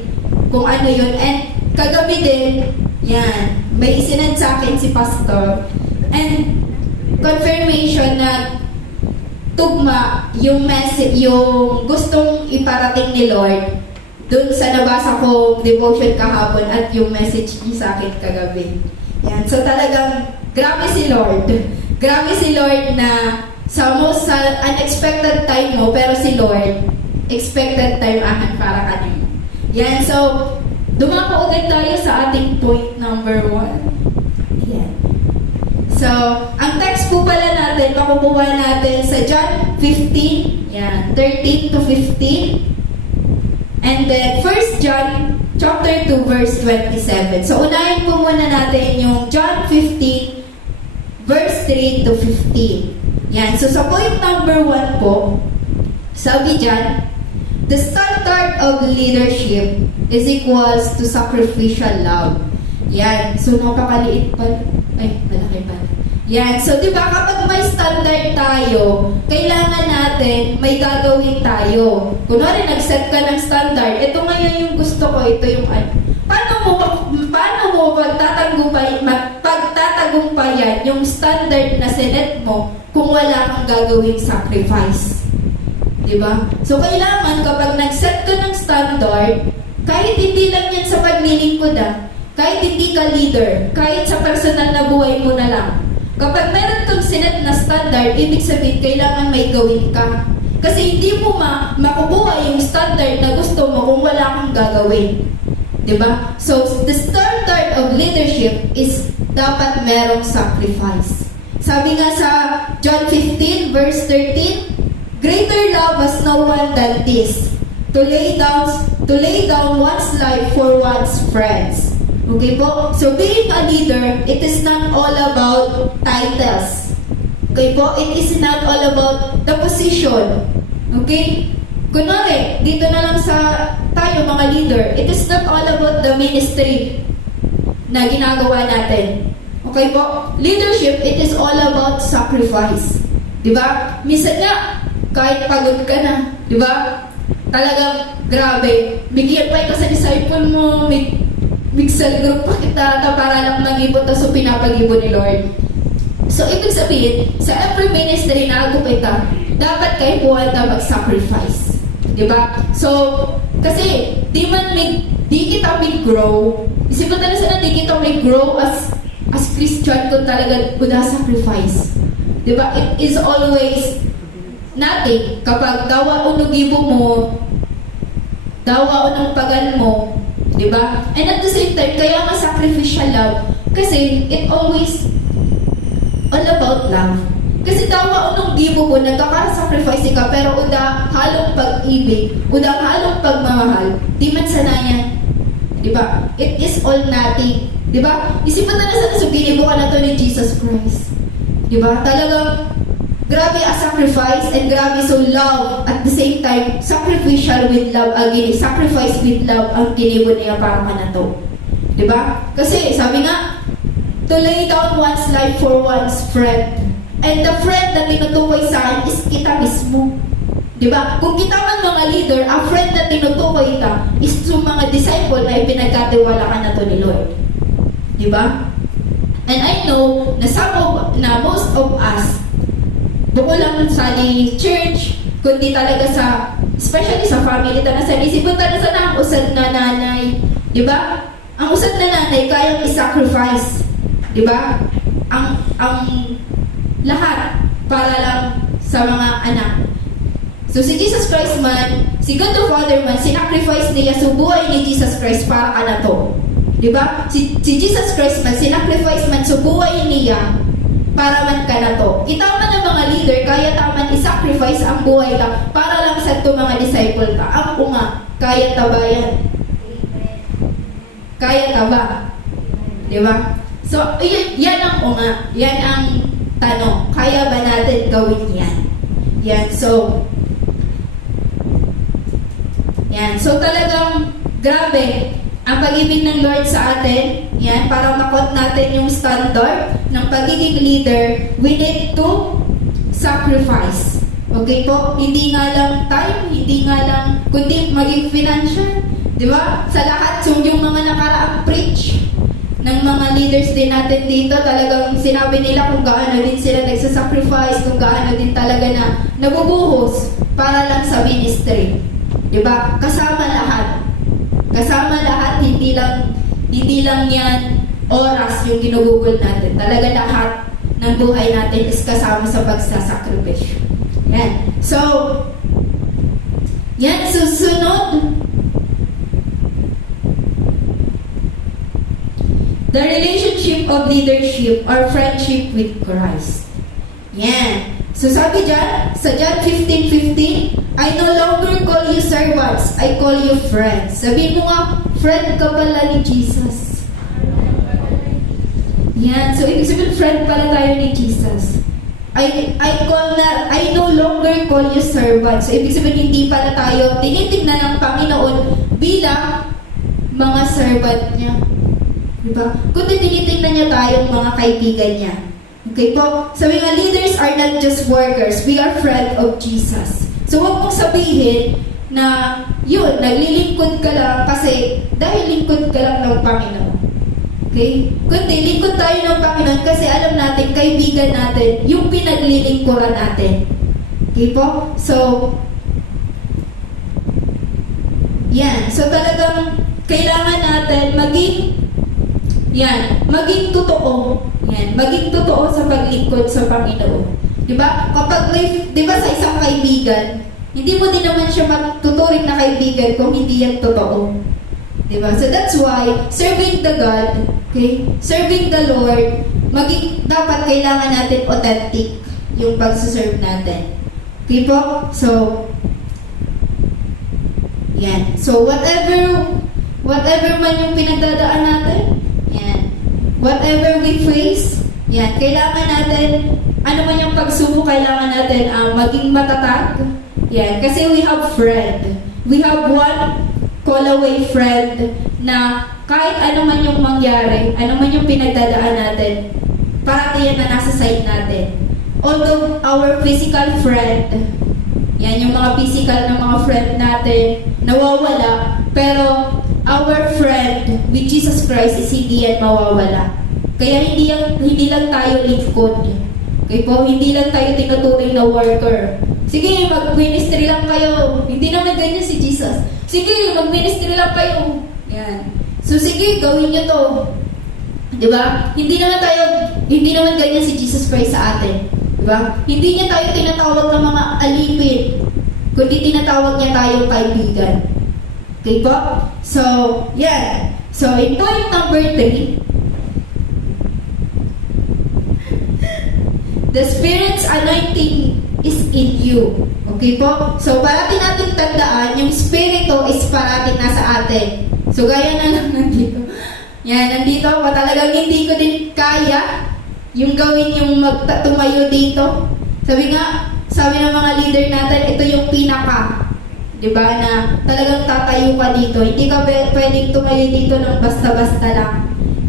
kung ano yun. And, kagabi din, yan, may isinend sa akin si Pastor. And, confirmation na tugma yung message, yung gustong iparating ni Lord dun sa nabasa ko devotion kahapon at yung message niya sa akin kagabi. Yan. So talagang grabe si Lord. Grabe si Lord na sa most unexpected time mo, pero si Lord expected time ahan para kanino. Yan. So dumako ulit tayo sa ating point number 1. Yan. So, ang text po pala natin, makukuha natin sa John 15, yan, 13 to 15. And then, 1 John chapter 2, verse 27. So, unahin po muna natin yung John 15, verse 3 to 15. Yan. So, sa point number 1 po, sabi dyan, the standard of leadership is equals to sacrificial love. Yan. So, napakaliit pa. Ay, malaki pa. Yan. So, di ba, kapag may standard tayo, kailangan natin may gagawin tayo. Kunwari, nag-set ka ng standard. Ito ngayon yung gusto ko. Ito yung ano. Paano mo pagtatagumpayan yung standard na sinet mo kung wala kang gagawing sacrifice? Diba? So, kailangan kapag nag-set ka ng standard, kahit hindi lang yan sa paglilingkod kahit hindi ka leader, kahit sa personal na buhay mo na lang, kapag meron kang sinet na standard, ibig sabihin, kailangan may gawin ka. Kasi hindi mo makukuha yung standard na gusto mo kung wala kang gagawin. Diba? So, the standard of leadership is dapat merong sacrifice. Sabi nga sa John 15 verse 13, greater love has no one than this, to lay down one's life for one's friends. Okay po? So, being a leader, it is not all about titles. Okay po? It is not all about the position. Okay? Kunwari, dito na lang sa tayo mga leader, it is not all about the ministry na ginagawa natin. Okay po? Leadership, it is all about sacrifice. Diba? Minsan nga, kahit pagod ka na, diba? Talagang grabe. Bigyan pa ka sa disciple mo, big cell group pa kita, para lang mag-ibot so pinapag-ibon ni Lord. So, ibig sabihin, sa every ministry na ako kita, dapat kayo buwan na mag-sacrifice. Diba? So, kasi, di kita mag-grow. Isipin na sana, di kita mag-grow as Christian kung talaga sacrifice. Diba? It is always nothing. Kapag dawa o nugibo mo, dawa o ng pagan mo, diba? And at the same time, kaya nga sacrificial love. Kasi, it always all about love. Kasi dawa unong gibo ko, nagkaka-sacrifice ka, pero uda halong pag-ibig, uda halong pagmamahal, di man sanayan. Diba? It is all nothing. Diba? Isipan na sana sa ginibo ka na to ni Jesus Christ. Diba? Talagang grabe a sacrifice and grabe so love at the same time, sacrificial with love again, sacrifice with love ang ginibo niya para ka na to. Diba? Kasi sabi nga, to lay down one's life for one's friend. And the friend na tinutukoy sa akin is kita mismo. Diba? Kung kita man mga leader, ang friend na tinutukoy ka is yung mga disciple na ipinagkatiwala ka na to ni Lord. Diba? And I know na most of us, bukod lang sa church, kundi talaga especially sa family, isipin na ang usad na nanay. Diba? Ang usad na nanay, kayang i-sacrifice. Diba? Ang lahat para lang sa mga anak. So si Jesus Christ man, si God the Father man, sinacrifice niya sa buhay ni Jesus Christ para ka na to. Diba? Si Jesus Christ man, sinacrifice man sa buhay niya para man ka na to. Kita man ng mga leader, kaya taman i-sacrifice ang buhay ka para lang sa to mga disciple ka. Ang nga, kaya ta ba yan? Kaya ta ba? Diba? So, yan ang unga. Yan ang tanong. Kaya ba natin gawin yan? Yan. So, talagang grabe ang pag-ibig ng Lord sa atin. Yan. Para makot natin yung standard ng pagiging leader, we need to sacrifice. Okay po? Hindi nga lang time, hindi nga lang, kundi maging financial. Diba? Sa lahat, yung mga nakaraang preach ng mga leaders din natin dito, talagang sinabi nila kung gaano din sila nagsasacrifice, kung gaano din talaga na nabubuhos para lang sa ministry. Diba? Kasama lahat. Kasama lahat, hindi lang yan oras yung ginugugol natin. Talaga lahat ng buhay natin is kasama sa pagsasakripisyo. Yan. So, yan, susunod. The relationship of leadership or friendship with Christ. Yan. So sabi dyan, sa John 15:15, I no longer call you servants, I call you friends. Sabihin mo nga, friend ka pala ni Jesus. Yan. So ibig sabihin, friend pala tayo ni Jesus. I no longer call you servants. So, ibig sabihin, hindi pala tayo tinitingnan ng Panginoon bilang mga servant niya. Diba? Kundi tinitingnan niya tayong mga kaibigan niya. Okay po? Sabi nga, leaders are not just workers. We are friends of Jesus. So, huwag mong sabihin na yun, naglilingkod ka lang kasi dahil lingkod ka lang ng Panginoon. Okay? Kundi lingkod tayo ng Panginoon kasi alam natin, kaibigan natin, yung pinaglilingkuran natin. Okay po? So, yan. So, talagang kailangan natin maging totoo. Yan. Maging totoo sa paglingkod sa Panginoon. Diba? Kapag diba sa isang kaibigan, hindi mo din naman siya matuturing na kaibigan kung hindi yan totoo. Diba? So that's why, serving the God, okay? Serving the Lord, dapat kailangan natin authentic yung pagsaserve natin. Okay po? So, yan. So, whatever man yung pinagdadaan natin, yan. Whatever we face, yan. Kailangan natin, ano man yung pagsubok, kailangan natin maging matatag. Yan. Kasi we have friend. We have one call away friend na kahit ano man yung mangyari, ano man yung pinagdadaan natin, parang yan na nasa side natin. Although our physical friend, yan yung mga physical na mga friend natin, nawawala, pero our friend with Jesus Christ is hindi yan mawawala. Kaya hindi lang tayo lingkod. Okay po? Hindi lang tayo tinuturing na worker. Sige, mag-ministry lang kayo. Hindi naman ganyan si Jesus. Sige, mag-ministry lang kayo. Yan. So sige, gawin nyo to. Diba? Hindi naman ganyan si Jesus Christ sa atin. Diba? Hindi niya tayo tinatawag ng mga alipin, kundi tinatawag niya tayong kaibigan. Okay po? So, yan. So, in point number 3, the Spirit's anointing is in you. Okay po? So, parating natin tandaan, yung Spirito is parating nasa atin. So, gaya na lang nandito. Yan, nandito ako. Talagang hindi ko din kaya yung gawin yung tumayo dito. Sabi ng mga leader natin, ito yung pinaka. Diba? Na talagang tatayo ka dito. Hindi ka pwedeng tumayo dito ng basta-basta lang.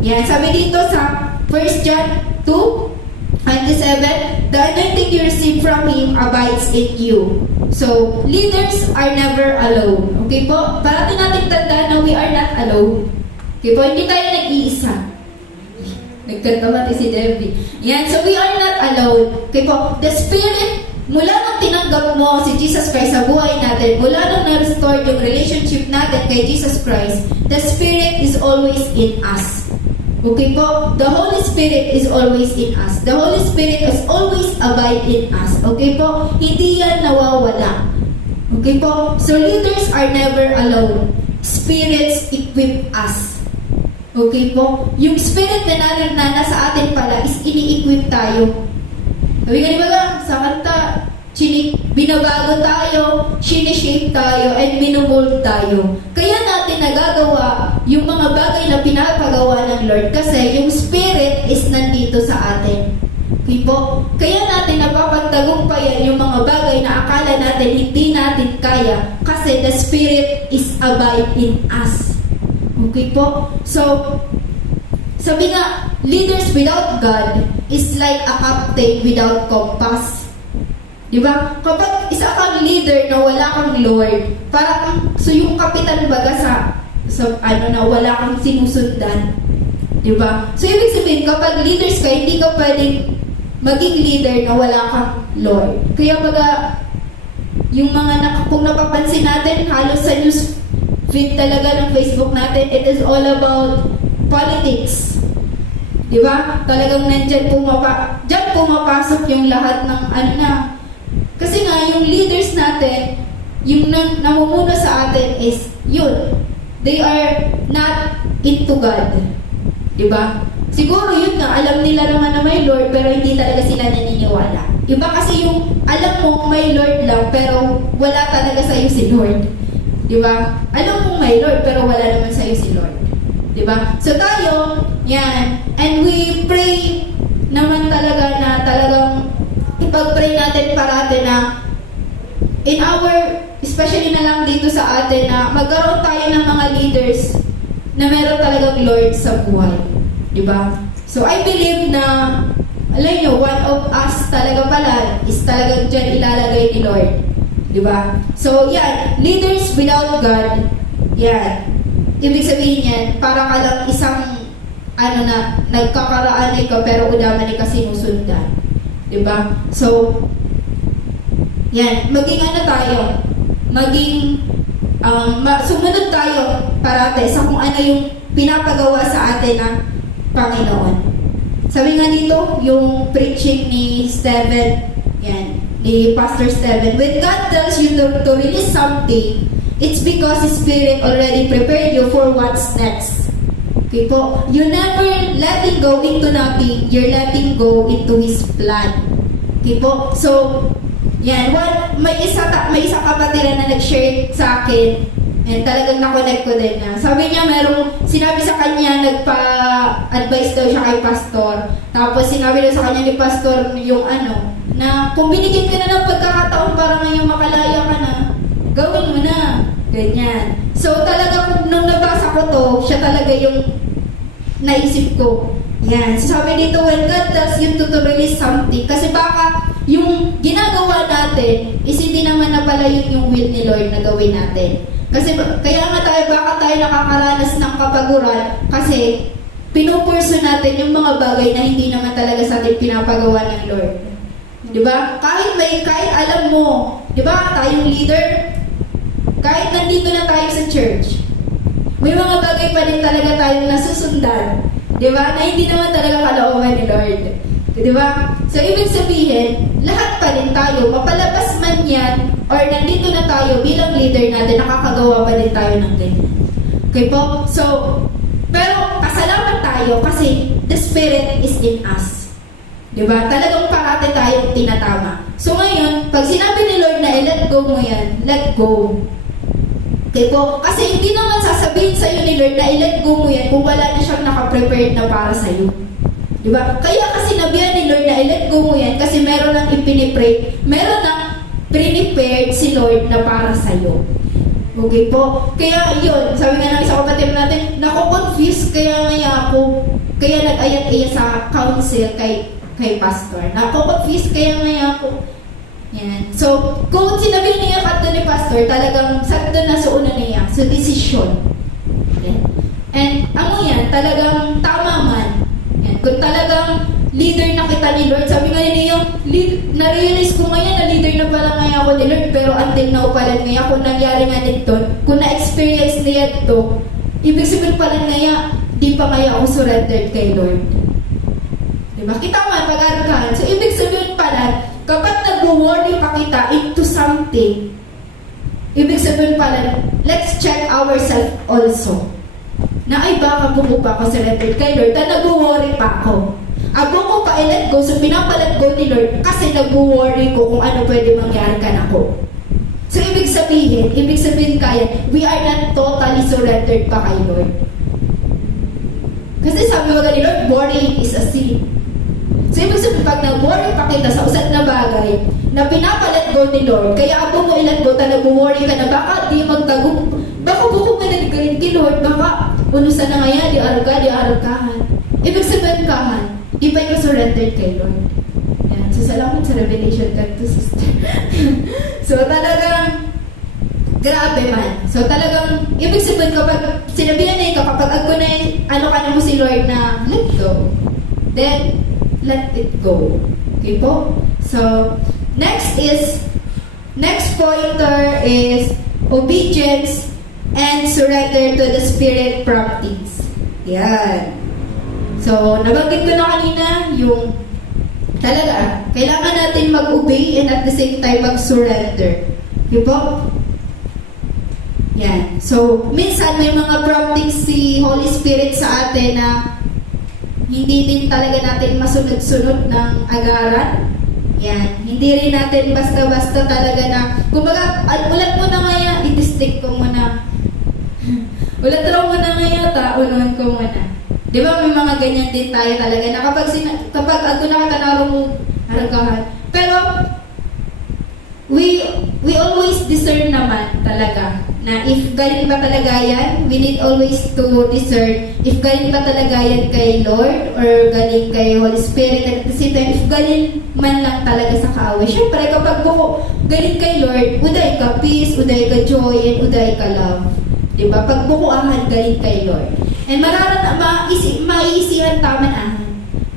Yan. Sabi dito sa 1 John 2:27, the anointing you receive from Him abides in you. So, leaders are never alone. Okay po? Parating natin tandaan na we are not alone. Okay po? Hindi tayo nag-iisa. Nagkantamati si Debbie. Yan. So, we are not alone. Okay po? The Spirit, mula nung tinanggap mo si Jesus Christ sa buhay natin, mula nung na-restore yung relationship natin kay Jesus Christ, the Spirit is always in us. Okay po? The Holy Spirit is always in us. The Holy Spirit is always abide in us. Okay po? Hindi yan nawawala. Okay po? So leaders are never alone. Spirits equip us. Okay po? Yung spirit na nasa atin pala is ini-equip tayo. Sabi nga diba sa kanta, binabago tayo, sinishape tayo, and minumold tayo. Kaya natin nagagawa yung mga bagay na pinapagawa ng Lord kasi yung Spirit is nandito sa atin. Okay po? Kaya natin napapagtagumpayan yung mga bagay na akala natin hindi natin kaya kasi the Spirit is abide in us. Okay po? So, sabi nga, leaders without God is like a captain without compass. Diba? Kapag isa kang leader na wala kang Lord, parang so yung kapitan baga sa na wala kang sinusundan. Diba? So ibig sabihin, kapag leaders ka, hindi ka pwedeng maging leader na wala kang Lord. Kaya baga, yung mga kung napapansin natin, halos sa news feed talaga ng Facebook natin, it is all about politics. Diba? Talagang nandyan pumapasok yung lahat ng kasi nga, yung leaders natin, yung namumuno sa atin is, yun, they are not into God. Diba? Siguro yun nga, alam nila naman na may Lord, pero hindi talaga sila naniniwala. Iba kasi yung, alam mo may Lord lang, pero wala talaga sa'yo si Lord. Diba? Alam mo may Lord, pero wala naman sa'yo si Lord. Diba? So tayo, yan, and we pray naman talaga na talagang ipapray natin parati na in our, especially na lang dito sa atin, na magkaroon tayo ng mga leaders na meron talagang Lord sa buhay. Diba? So I believe na, alam nyo, one of us talaga pala is talagang dyan ilalagay ni Lord. Diba? So yan, leaders without God, yan. Ibig sabihin yan, para ka lang isang, nagkakaraan ka pero udaman ka sinusundan. Diba? So, yan, maging tayo, maging, sumunod tayo parate sa kung ano yung pinapagawa sa atin ng Panginoon. Sabi nga dito, yung preaching ni Steven, yan, ni Pastor Steven, when God tells you to release something, it's because His Spirit already prepared you for what's next. Okay po? You never letting go into nothing, you're letting go into His plan. Okay po? So, yan, may isa kapatiran na nag-share sa akin and talagang na-connect ko din na. Sabi niya, sinabi sa kanya, nagpa-advise daw siya kay pastor. Tapos sinabi daw sa kanya ni pastor yung na kung binigyan ka na ng pagkakataon para ngayon makalaya ka na, gawin mo na. Ganyan. So talaga, nung nabasa ko to, siya talaga yung naisip ko. Yan. So sabi dito, when God tells you to release something, kasi baka yung ginagawa natin is hindi naman na pala yung will ni Lord na gawin natin. Kasi kaya nga baka tayo nakakaranas ng kapaguran kasi pinupurso natin yung mga bagay na hindi naman talaga sa atin pinapagawa ng Lord. Diba? Kahit alam mo, diba, tayong leader, kahit nandito na tayo sa church, may mga bagay pa rin talaga tayong nasusundan. Diba? Na hindi naman talaga kalooban ni Lord. Diba? So, ibig sabihin, lahat pa rin tayo, mapalabas man yan, or nandito na tayo bilang leader natin, nakakagawa pa din tayo ng ganyan. Okay po? So, pero kasalamat tayo kasi the Spirit is in us. Diba? Talagang parati tayong tinatama. So ngayon, pag sinabi ni Lord na let go mo yan, let go. Okay po? Kasi hindi naman sasabihin sa'yo ni Lord na let go mo yan kung wala na siyang nakaprepared na para sa'yo. Diba? Kaya kasi sinabihan ni Lord na let go mo yan kasi meron nang ipinipray, meron nang prepared si Lord na para sa'yo. Okay po? Kaya yun, sabi nga ng isang kapatid natin, nako-confuse kaya nag-ayat-iya sa council kay pastor. Nako-confuse kaya ako. Yan. So, kung sinabi niya kato ni pastor, talagang sakto na sa una niya. So, decision. Yan. And, yan, talagang tama man. Yan. Kung talagang leader na kita ni Lord, sabi nga niya, na-realize ko ngayon na leader na pala ngayon ako ni Lord, pero until now pala ngayon, kung nangyari nga nito, kung na-experience niya ito, ibig sabihin pala ngayon, di pa ngayon ako surrendered kay Lord. Diba? Kita man, pag-arkahan. So, ibig sabihin pala, kapag nag-worry pa kita into something, ibig sabihin pala, let's check ourselves also. Na ay baka buko pa ako surrendered kay Lord, na nag-worry pa ako. Abo ko pa i-let go, so pinapalet go ni Lord kasi nag-worry ko kung ano pwede mangyari ka na ko. So, ibig sabihin kaya, we are not totally surrendered pa kay Lord. Kasi sabi mo ni Lord, worrying is a sin. So, ibig sabihin, pag nag-worry pa kita sa usad na bagay, na pinapalet go ni Lord, kaya abo mo i-let go, nag-worry ka na, baka di magtagong, baka buko mo na nagalit kay Lord, baka unusan na ngayon, di arkahan. Ibig sabihin kahan, di pa yung surrendered kay Lord. Yan. So, salamat sa revelation ka to, sister. So, talagang, grabe man. So, talagang, ibig sabihin kapag, sinabihan na ito, kapag ako na, ka na mo si Lord na, let go. Then, let it go. Okay po? So, next pointer is obedience and surrender to the Spirit promptings. Yan. So, nabanggit ko na kanina yung talaga, kailangan natin mag-obey and at the same time mag-surrender. Okay po? Yan. So, minsan may mga promptings si Holy Spirit sa atin na hindi din talaga natin masunod-sunod ng agaran. Yan. Hindi rin natin basta-basta talaga na, kumbaga, ulat mo na nga, itistik ko muna. Ulat raw mo na nga, unuhan ko muna. Di ba may mga ganyan din tayo talaga na kapag ako nakatanaro mo, haragahan, Pero, we always discern naman talaga na if galing ba talaga yan, we need always to discern if galing ba talaga yan kay Lord or galing kay Holy Spirit. At the same time, if galing man lang talaga sa kaaway. Siyempre, kapag galing kay Lord, uday ka peace, uday ka joy, and uday ka love. Diba? Pag bukuahan, galing kay Lord. And maiisihan tamanahan.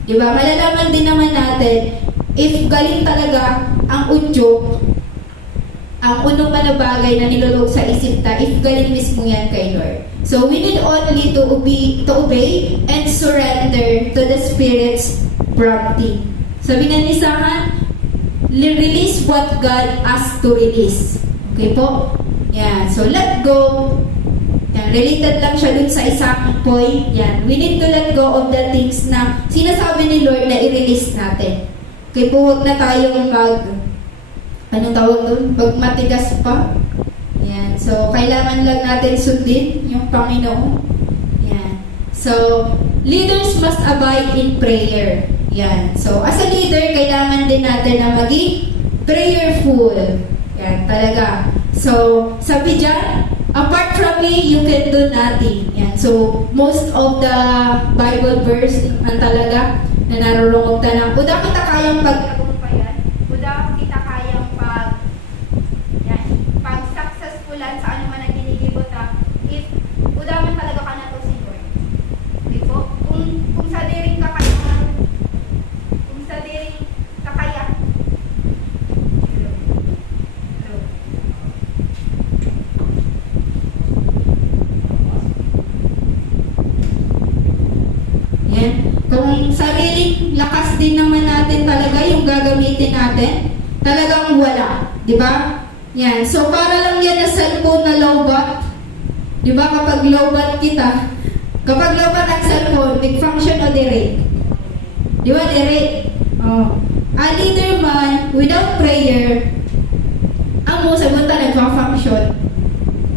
Diba? Malalaman din naman natin if galing talaga ang udyok, ang unong manabagay na nilulog sa isip ta, if galing mismo yan kay Lord. So, we need only to obey and surrender to the Spirit's prompting. Sabi nga ni Sahan, release what God asked to release. Okay po? Yan. So, let go. Yan. Related lang siya dun sa isang point. Yan. We need to let go of the things na sinasabi ni Lord na i-release natin. Okay po, huwag na tayong anong tawag doon? Magmatigas pa. Yan. So, kailangan lang natin sundin yung Panginoon. Yan. So, leaders must abide in prayer. Yan. So, as a leader, kailangan din natin na maging prayerful. Yan, talaga. So, sabi dyan, apart from me, you can do nothing. Yan. So, most of the Bible verse ang talaga na narurungog tanang, uda kita kayang pagtagumpayan, uda kita kayang pag-successfulan sa ano man ang ginigibot if uda man talaga ka na to si Lord. Okay po? Kung sa diring ka kaya, kung sariling lakas din naman natin talaga yung gagamitin natin, talagang wala. Diba? Yan. So, para lang yan na cellphone na lowbat. Diba? Kapag lowbat kita, kapag lowbat ang cellphone, big function o direct? Diba? Direct. Oh. A leader man, without prayer, ang mo sagunta nagpa-function.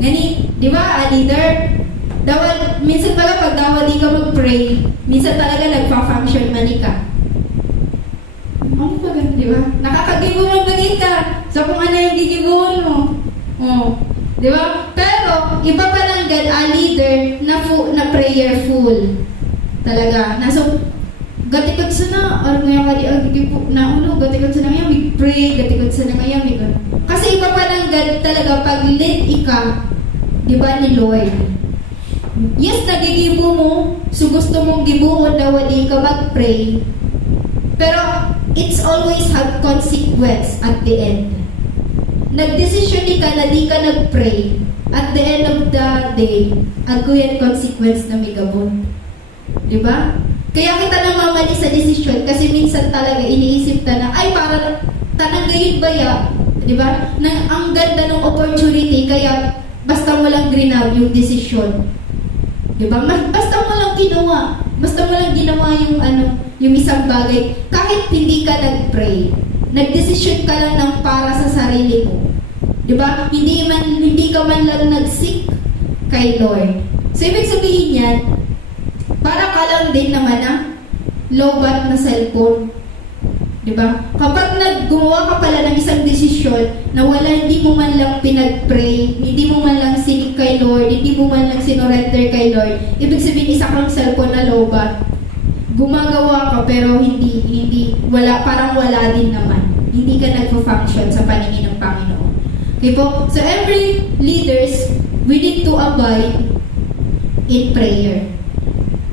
Gani? Diba? A leader, dawal, minsan pala pag dawal di ka mag-pray, minsan talaga nagpa-function man ka. Ano ba ganun, di ba? Nakakagibuhan bagay ka. So kung ano yung gigibuhan mo. Oh. Di ba? Pero, iba pa lang gan, a leader na prayerful. Talaga. So, gatikot sa na, or ngayon ka di agigibu, na ulo, gatikot sa na ngayon, we pray, gatikot sa na ngayon, we gano'n. Kasi iba pa lang gan, talaga, pag lead ika, di ba, ni Lord. Yes, nagigibo mo, so gusto mong gibuon na wali ka mag-pray. Pero, it's always have consequence at the end. Nagdesisyon ka na di ka nag-pray, at the end of the day, agkuyan consequence na migabon. Diba? Kaya kita namamali sa desisyon kasi minsan talaga iniisip ta na, ay para tanang gayon ba ya? Diba? Na, ang ganda ng opportunity, kaya basta mo lang grinaw yung desisyon. Diba? Basta mo lang ginawa. Basta mo lang ginawa yung yung isang bagay. Kahit hindi ka nag-pray, nagdesisyon ka lang ng para sa sarili mo. Diba? Hindi ka man lang nag-seek kay Lord. So, ibig sabihin yan, para ka lang din naman low-bat na cellphone. Diba? Kapag gumawa ka pala ng isang desisyon na hindi mo man lang pinag-pray, hindi mo man lang sinig kay Lord, hindi mo man lang sinurrender kay Lord, ibig sabihin isa kang cellphone na low-bat. Gumagawa ka pero parang wala din naman. Hindi ka nagpo-function sa paningin ng Panginoon. Okay po? So every leaders, we need to abide in prayer.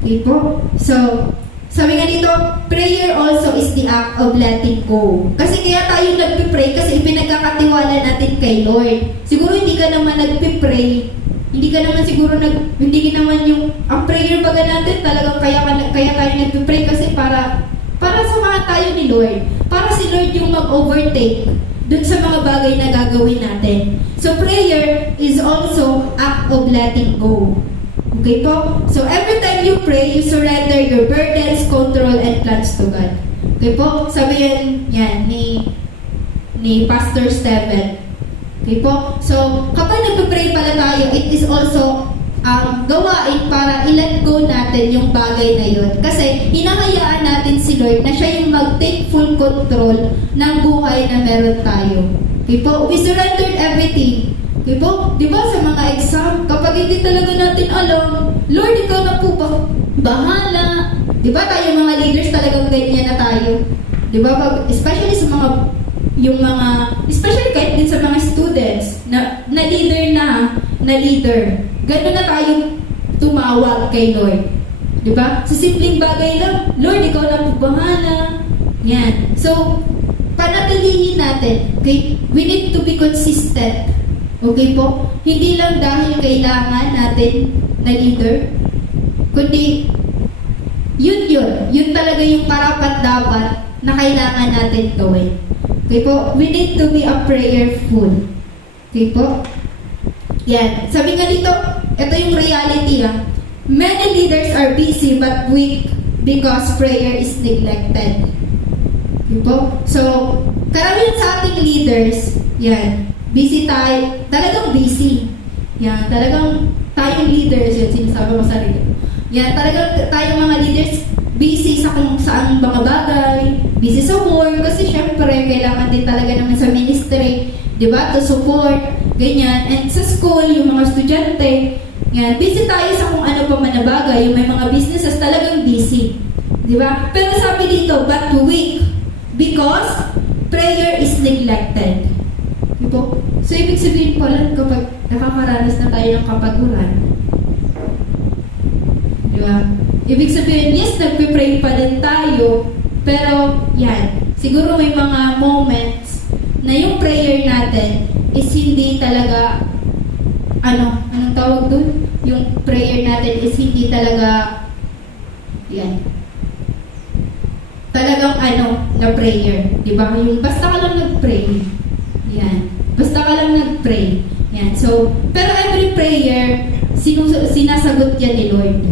Okay po? So, sabi nga dito, prayer also is the act of letting go. Kasi kaya tayo nagpipray kasi ipinagkakatiwala natin kay Lord. Siguro hindi ka naman nagpipray. Hindi ka naman siguro hindi naman ang prayer baga natin talagang kaya tayo nagpipray kasi para samahan tayo ni Lord. Para si Lord yung mag-overtake dun sa mga bagay na gagawin natin. So prayer is also act of letting go. Okay po? So, every time you pray, you surrender your burdens, control, and plans to God. Okay po? Sabi yan ni Pastor Steven. Okay po? So, kapag nagpipray pala tayo, it is also gawain para i-let go natin yung bagay na yun. Kasi hinahayaan natin si Lord na siya yung mag-take full control ng buhay na meron tayo. Okay po? We surrendered everything. Okay po? Di ba sa mga exam, kapag hindi talaga natin alam, Lord, ikaw na po ba? Bahala. Di ba tayo mga leaders talagang ganyan na tayo? Di ba? Especially sa mga especially kahit din sa mga students na leader. Gano'n na tayo tumawag kay Lord. Di ba? Sa simpleng bagay lang, Lord, ikaw na po bahala. Yan. So, panatilihin natin. Okay? We need to be consistent. Okay po? Hindi lang dahil kailangan natin na leader, kundi yun talaga yung karapat-dapat na kailangan natin gawin. Okay po? We need to be a prayerful. Okay po? Yan. Sabi nga dito, ito yung reality Many leaders are busy but weak because prayer is neglected. Okay po? So, karamihan sa ating leaders, yan, busy tayo, talagang busy. Yan, talagang tayong leaders, yan, sinasabi ko sa sarili. Yan, talagang tayong mga leaders, busy sa kung saan mga bagay, busy sa work, kasi syempre, kailangan din talaga naman sa ministry, di ba, to support, ganyan. And sa school, yung mga estudyante, yan, busy tayo sa kung ano pa man na bagay, yung may mga businesses talagang busy. Di ba? Pero sabi dito, but weak, because prayer is neglected. Diba? So, ibig sabihin po lang kapag nakakaranas na tayo ng kapaguran. Di ba? Ibig sabihin, yes, nagpipray pa din tayo, pero yan, siguro may mga moments na yung prayer natin is hindi talaga, anong tawag dun? Yung prayer natin is hindi talaga, yan, talagang na prayer. Di ba? Yung basta ka lang nag-pray. Yan. Basta ka lang nag-pray. Yan. So, pero every prayer, sinasagot yan ni Lord.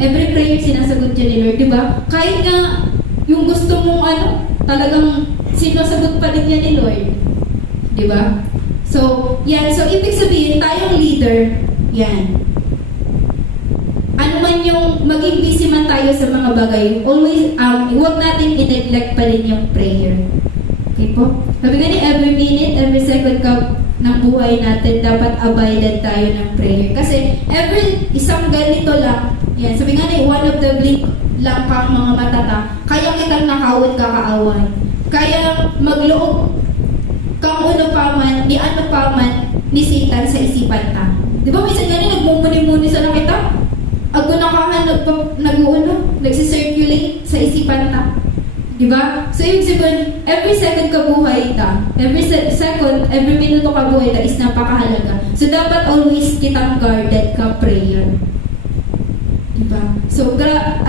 Every prayer, sinasagot yan ni Lord. Di ba? Kahit nga, yung gusto mong talagang sinasagot pa din yan ni Lord. Di ba? So, yan. So, ibig sabihin, tayong leader, yan. Ano man yung maging busy man tayo sa mga bagay, always, huwag natin i-neglect pa rin yung prayer. Okay po? Sabi nga ni, every minute, every second ng buhay natin, dapat abided tayo ng prayer. Kasi, every isang ganito lang, yan, sabi nga ni, one of the blink lang kang mga matata, kaya kitang nakawit kakaawan. Kaya magloob kang ano pa man, ni Satan sa isipan ta. Di ba, minsan nga ni, nagmumuni-muni sa nakita? Ako nagsisirculate sa isipan ta. Diba? So, yung sabihin, every second ka buhay ta, every second, every minuto ka buhay ta is napakahalaga. So, dapat always kitang guarded ka prayer. Diba? So,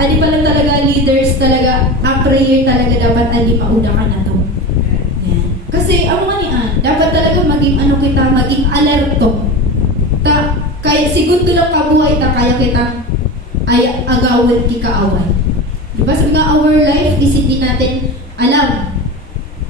ali pa lang talaga, leaders talaga, ang prayer talaga dapat ali mauna ka na to. Yan. Kasi, ang mga niyan, dapat talaga maging alerto. Kaya segundo lang kabuhay ta, kaya kita ay agawin kikaaway. Diba? Sabi nga, our life is hindi natin alam.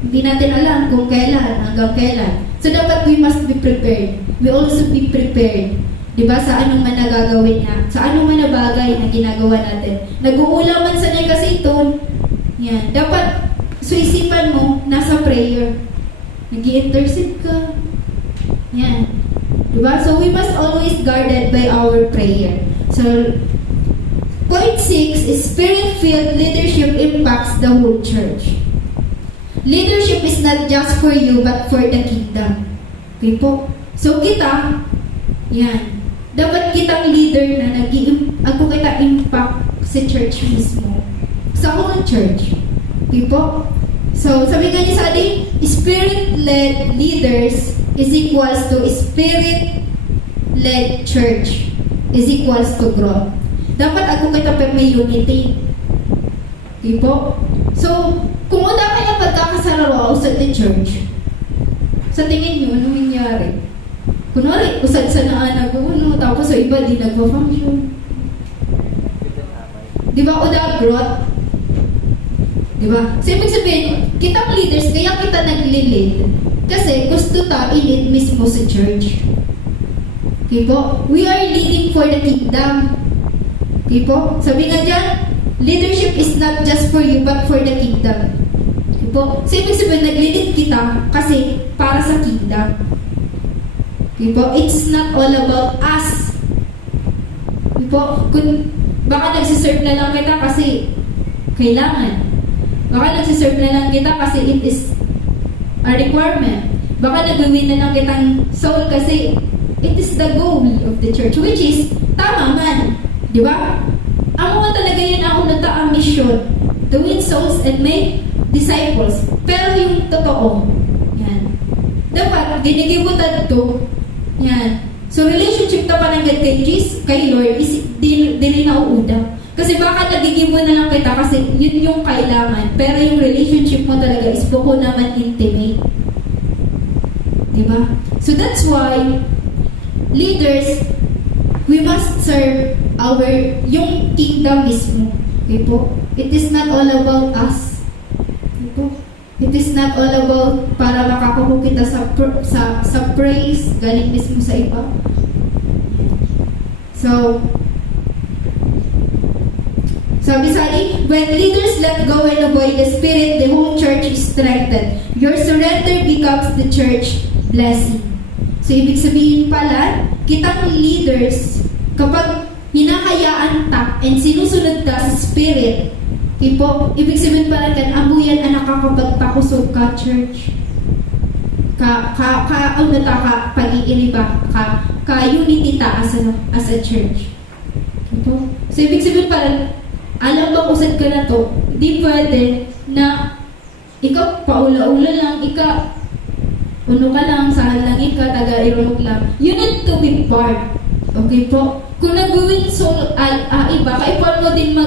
Hindi natin alam kung kailan, hanggang kailan. So, dapat we must be prepared. We also be prepared. Diba? Sa anong man nagagawin na, sa anong man na bagay na ginagawa natin. Nag-uulam man sa niya kasi ito. Yan. Dapat, so isipan mo, nasa prayer. Nag-i-intercede ka. Yan. Diba? So, we must always guarded by our prayer. So, point 6 is Spirit-filled leadership impacts the whole church. Leadership is not just for you, but for the kingdom. Okay po? So, kita, yan, dapat kitang leader na ako kita impact sa church mismo. Sa whole church. Okay po? So, sabi nga ni Sadi, Spirit-led leaders is equals to Spirit-led church is equals to growth. Dapat ako kita may unity. Okay po? So, kung wala kayo pagkakasarawa usad ng church, sa tingin nyo, ano nangyari? Kunwari, usad sa naanak ko, tapos sa iba, di nagpa-function. Di ba? O da growth? Di ba? So, ibig sabihin, kitang leaders, kaya kita nag-lead. Kasi gusto ta i-lead mismo sa church. Okay po? We are leading for the kingdom. Okay po? Sabi nga dyan, leadership is not just for you but for the kingdom. Okay po? So, ibig sabihin, nag-lead kita kasi para sa kingdom. Okay po? It's not all about us. Okay po? Kung baka nagsiserve na lang kita kasi kailangan. Baka nagsiserve na lang kita kasi it is a requirement. Baka nag-win na lang kitang soul kasi it is the goal of the church, which is tama man. Di ba? Ang mga talaga yan ako nata ang mission, to win souls and make disciples. Pero yung totoo, yan. Dapat, ginigibutan to, yan. So, relationship na parang kay Jesus, kay Lord, is di na uuda. Kasi baka nagigibo na lang kita kasi yun yung kailangan. Pero yung relationship mo talaga is buko naman intimate. Diba? So, that's why, leaders, we must serve yung kingdom mismo. Okay po? It is not all about us. Okay po? It is not all about para makakuha kita sa praise galing mismo sa iba. So, sabi when leaders let go and obey the Spirit, the whole church is strengthened. Your surrender becomes the church blessing. So, ibig sabihin pala, kitang leaders, kapag hinahayaan ta and sinusunod ta sa Spirit, okay po, ibig sabihin pala kan, ambuyan anak kapag pakusog ka, church. Ano ta ka, pag-iiriba, unity ta as a church. Okay po? So, ibig sabihin pala, alam ba usad ka na to, di pwede na ikaw paula-ula lang, uno ka lang, sahal lang ika, taga-irulog lang. You need to be part. Okay po? Kung nag-win soul, iba, kaipan mo din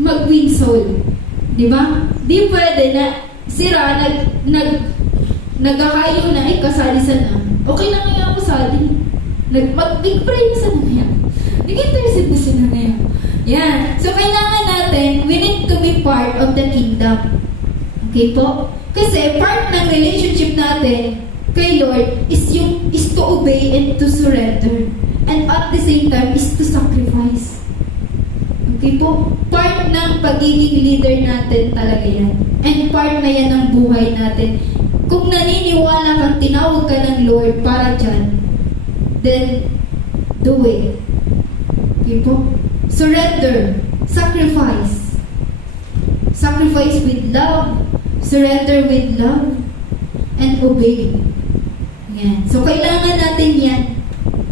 mag-win soul. Di ba? Di pwede na sira, nagkakayo na, kasali sa na. Okay lang nga ako sali. Mag-pray na sa na ngayon. Nag-intercede na sila ngayon. Yan. So, kailangan natin, we need to be part of the kingdom. Okay po? Kasi part ng relationship natin kay Lord is to obey and to surrender. And at the same time is to sacrifice. Okay po? Part ng pagiging leader natin talaga yan. And part na yan ng buhay natin. Kung naniniwala kang tinawag ka ng Lord para dyan, then do it. Okay po? Surrender. Sacrifice. Sacrifice with love. Surrender with love. And obey. Yan. So, kailangan natin yan.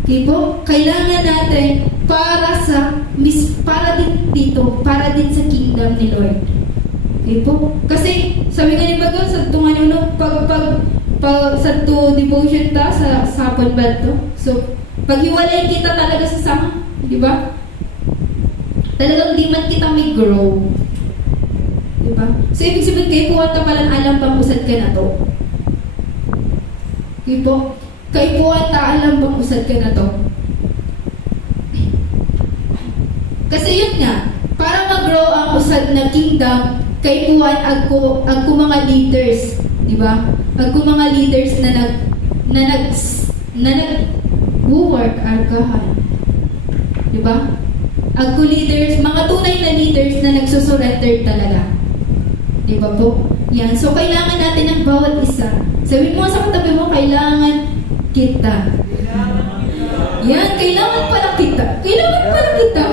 Okay po? Kailangan natin para din dito, para din sa kingdom ni Lord. Okay po? Kasi, sabi nga ni Bago, sa tungan nyo, pag sa devotion ta, sa sapon ba to? So, paghiwalay kita talaga sa sama. Di ba? Talagang di man kita may grow. Diba? So, ibig sabihin kayo po ata palang alam bang usad ka na to. Okay po? Kayo po ata alam bang usad ka na to. Kasi yun nga, para mag-grow ang usad na kingdom, kayo po ang mga leaders. Diba? Ang mga leaders na nag-work alcohol. Diba? Ang leaders, mga tunay na leaders na nagsusurrender talaga. Diba po? Yan. So, kailangan natin ang bawat isa. Sabihin mo sa katabi mo, kailangan kita. Yan. Kailangan pala kita. Kailangan pala kita.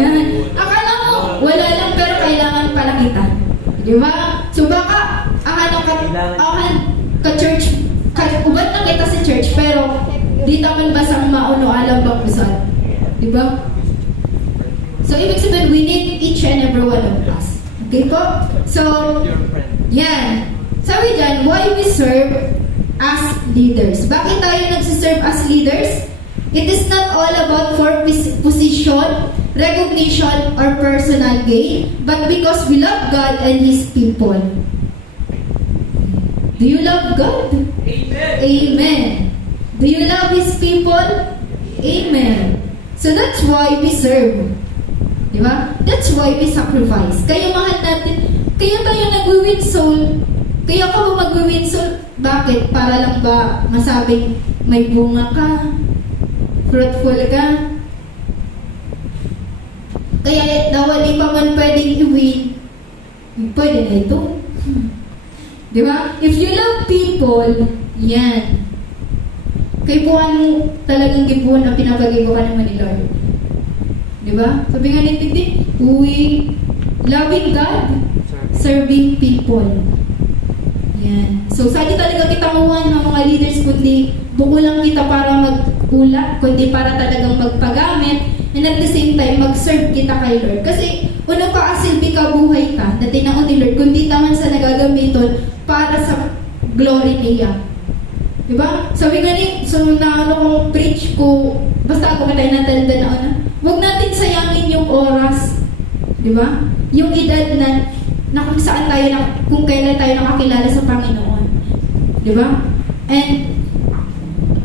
Yan. Akala mo, wala lang pero kailangan pala kita. Diba? So, baka ka-church, ubat na kita sa church, pero di taman basang mauno alam bang usad. Diba? So, ibig sabihin, we need each and every one of us. Okay po? So, yan. Sabi dyan, why we serve as leaders? Bakit tayo nagsiserve as leaders? It is not all about for position, recognition, or personal gain, but because we love God and His people. Do you love God? Amen. Amen. Do you love His people? Amen. So that's why we serve. Diba? That's why we sacrifice. Kaya mahal natin. Kaya tayo nag-win soul. Kaya ka ba mag-win soul? Bakit? Para lang ba masabing may bunga ka? fruitful ka. Kaya dawali pa man pwedeng i-win, pwede na ito. Di ba? If you love people, yan. Kay buwan mo talagang gibuhan na pinapag-ibo ka naman ni Lord. Di ba? Sabi nga nitindi, loving God, serving people. Yan. So, sali talaga kita mawan ng mga leaders, kundi buko lang kita para mag-ulak, kundi para talagang magpagamit, and at the same time, mag-serve kita kay Lord. Kasi, unang paasilbi ka, buhay ka, na tinaon ni Lord, kundi naman sa nagagamiton para sa glory niya. Diba? Sabi nga ni, so na kong preach ko, basta ako katay natalanda na huwag natin sayangin yung oras. Diba? Yung edad na kung saan tayo, kung kailan tayo nakakilala sa Panginoon. Diba? And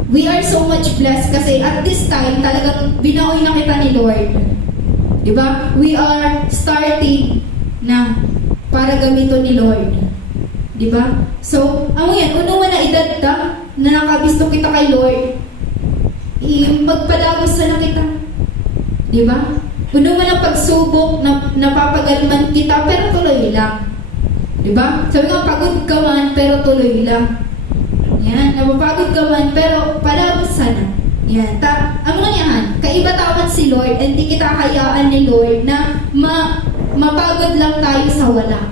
we are so much blessed kasi at this time, talagang binaoy na kita ni Lord. Diba? We are starting na para gamito ni Lord. Diba? So, ano yan, uno man na edad ka, na nakabisto kita kay Lord, magpadagos na kita. Diba? Uno man ang pagsubok na napapagalman kita, pero tuloy lang. Diba? Sabi nga, pagod ka man, pero tuloy lang. Yan, napapagod ka man, pero palabos sana. Yan, ano nga yan? Kaiba taman si Lord, and di kita hayaan ni Lord na mapagod lang tayo sa wala.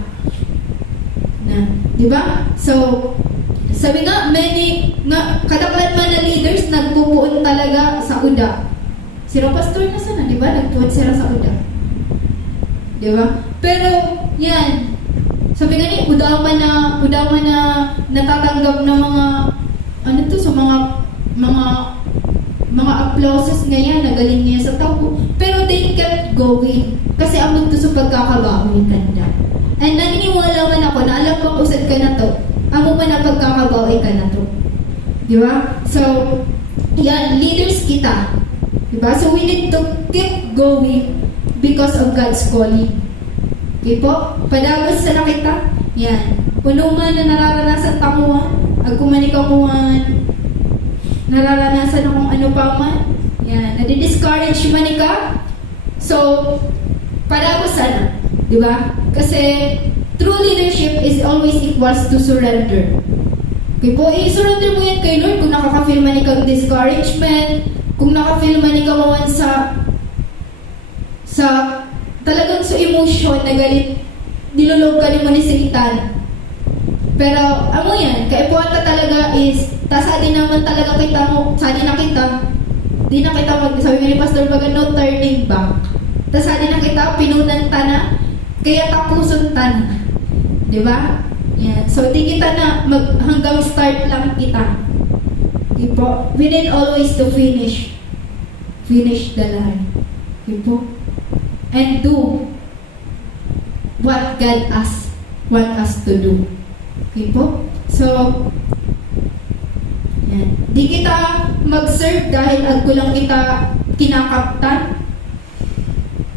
Na, diba? So, sabi nga, kadaklan man na leaders, nagpupuon talaga sa uda. Sira pastor na sana, di ba? Nagpuon sila sa uda. Di ba? Pero, yan. Sabi nga ni, udaman na natatanggap ng mga, sa mga applauses ngayon, nagaling niya sa tao. Pero they kept going. Kasi amon to sa pagkakabawi kanda. And naniniwala man ako na alam kong usad ka na to. Amo man ang pagkakabawi ka na to. Di ba? So, yan, leaders kita. Di ba? So, we need to keep going because of God's calling. Okay po? Padagos sa nakita. Yan. Puno man na nararanasan tamuan, agkumanikamuan, nararanasan akong ano pa man. Yan. Nadi-discourage man ka. So, padagos sana. Di ba? Kasi, true leadership is always equals to surrender. Okay po, i-surrender mo yan kay Lord kung nakaka-feel man ikaw discouragement, kung nakaka-feel man ikaw sa talagang sa emotion na galit, nilulog ka ni mo ni Satan. Pero, ano yan, kaipuan talaga is, sadi naman talaga kita mo, sadi na kita, di na kita sabi ni Pastor Baga, no turning back. Sadi na kita, pinunan ta na, kaya tapuson ta na. Diba? Yan. So, di kita na hanggang start lang kita. Diba? We need always to finish the line. Diba? And do what God want us to do. Diba? So, yan. Di kita mag-serve dahil agkulang kita kinakaptan.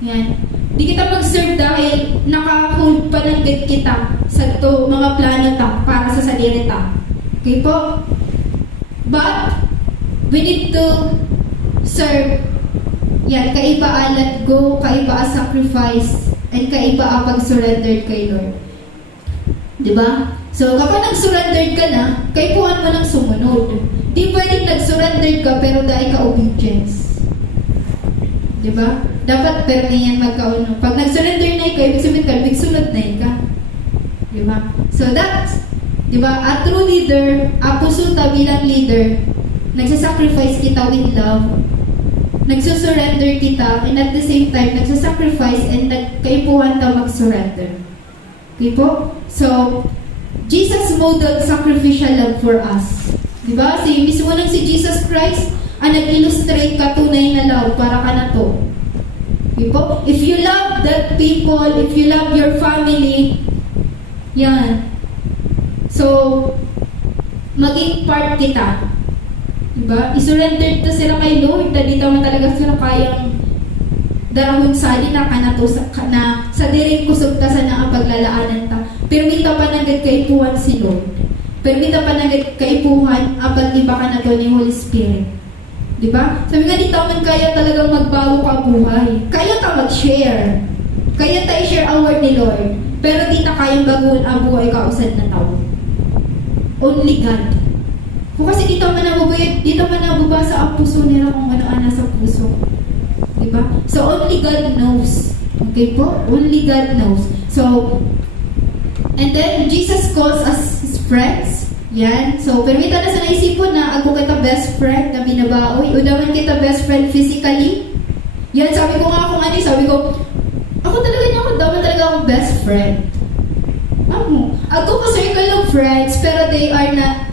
Yan. Di kita mag-serve dahil naka-hold pa ng kita sa to mga plano ta para sa sarili ta. Okay po? But, we need to serve. Yan, kaiba a let go, kaiba a sacrifice, and kaiba a pag-surrendered kay Lord. Diba? So, kapag nag-surrendered ka na, kaipuan mo ng sumunod. Di pwedeng nag-surrendered ka pero dahil ka obedience. Diba? Dapat pero yan magkauno. Pag nag-surrender na ikaw, ibig sabihin ka, sunod na ikaw. Diba? So that's, diba, a true leader, a pusunta bilang leader, nagsasacrifice kita with love, nagsusurrender kita, and at the same time, nagsasacrifice and nagkaipuhan ka mag-surrender. Okay po? So, Jesus modeled sacrificial love for us. Diba? Mismo nang si Jesus Christ, ang nag-illustrate ka tunay na love para ka na to. Diba? If you love that people, if you love your family, yan. So, maging part kita. Diba? I-surrender to sila kay Lord. Dito man talaga sila kayang darahon sa di na ka na to na sa diring kusog ta sa na ang paglalaanan ta. Pero kita pa nagad kaipuhan si Lord. Pero kita pa nagad kaipuhan ang pag-iba ka na to ni Holy Spirit. Di ba? Sabi nga, di taman kaya talagang magbago ka buhay. Kaya ka mag-share. Kaya tayo share ang word ni Lord. Pero di na kayang baguhin ang buhay ka usad na tao. Only God. Kung kasi di taman nababasa ang puso nila kung ano-ano sa puso. Di ba? So, only God knows. Okay po? Only God knows. So, and then, Jesus calls us His friends. Yan. So, permita na sa naisipon na ako kita best friend na binabaoy. Unaman kita best friend physically. Yan, sabi ko nga kung ano, sabi ko, ako talaga akong best friend. Ako ko circle of friends, pero they are not,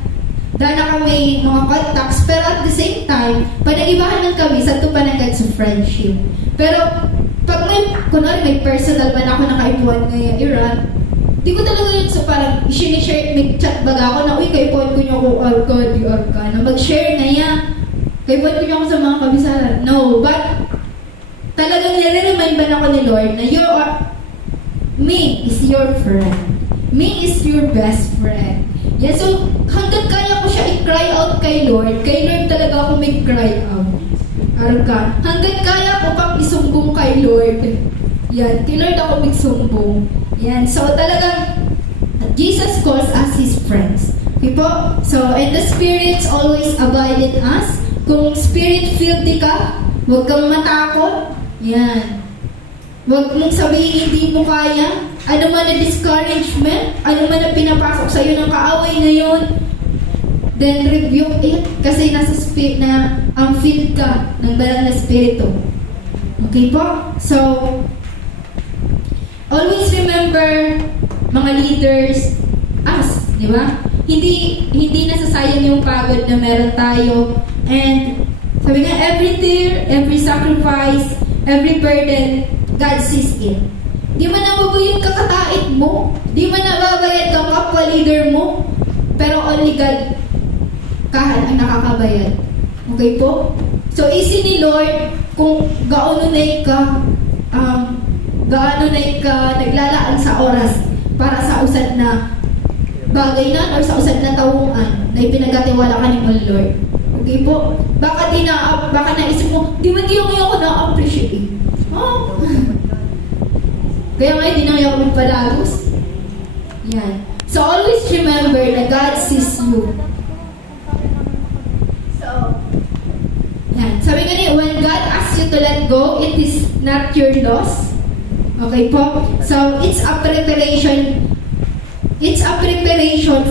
dahil na kami mga contacts, pero at the same time, panagibahan lang kami sa tupanagad sa friendship. Pero, pag kunwari may personal man ako nakaipuan ngayon, Iran, di ko talaga yun so parang sinishare, nag-chat baga ako na, uy, kaipuan ko niyo ako, di orka, na mag-share na yan. Kaipuan ko niyo ako sa mga kabisahan. No, but, talagang nire-remind ba ako ni Lord na me is your friend. Me is your best friend. Yeah, so, hanggang kaya ko siya i-cry out kay Lord talaga ako may cry out. Arka. Hanggang kaya ko pang isumbong kay Lord. Yan, kay Lord ako magsumbong. Yan, so talagang Jesus calls us His friends. Okay po? So, and the spirits always abide in us. Kung spirit-filled ka, huwag kang matakot. Yan. Huwag mong sabihin hindi mo kaya. Ano man na discouragement, ano man na pinapasok sa iyo ng kaaway ngayon, then rebuke it kasi nasa spirit na ang filled ka ng banal na spirito. Okay po? So, always remember mga leaders, us, di ba? Hindi nasasayang yung pagod na meron tayo. And sabi nga, every tear, every sacrifice, every burden, God sees it. Di man nababayad ka katait mo. Di man nababayad ka kapwa leader mo. Pero only God kahit ang nakakabayad. Okay po? So, easy ni Lord kung gaano na naglalaan sa oras para sa usad na bagay na or sa usad na tawuan na ipinagkatiwala ka ni Lord. Okay po? Baka naisip mo, di man yung ako na-appreciate. Oh. Kaya nga, hindi na ako magpalagos. Yan. So, always remember na God sees you. So, yan. Sabi nga niya, when God asks you to let go, it is not your loss. Okay po? So, it's a preparation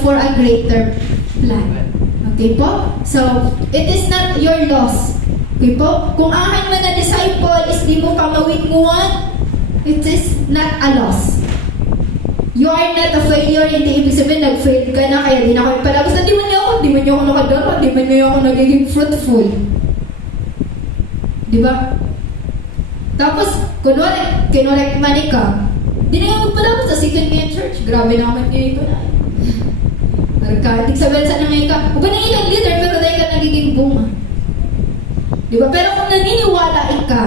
for a greater plan. Okay po? So, it is not your loss. Okay po? Kung akin man na disciple is di mo ka mawitnguan, it is not a loss. You are not a failure, hindi ibig sabihin nag-fail ka na kaya di na ako palabas na di man niyo ako nakadara, di man niyo ako nagiging fruitful. Di ba? Tapos, kunwari, kinorek man ka, di na yung magpalabas sa second year church. Grabe naman niyo ito na. Arkadik sabihin sa nangay ka, huwag na ilang leader pero dahil ka nagiging bunga. Di ba? Pero kung naniniwala ka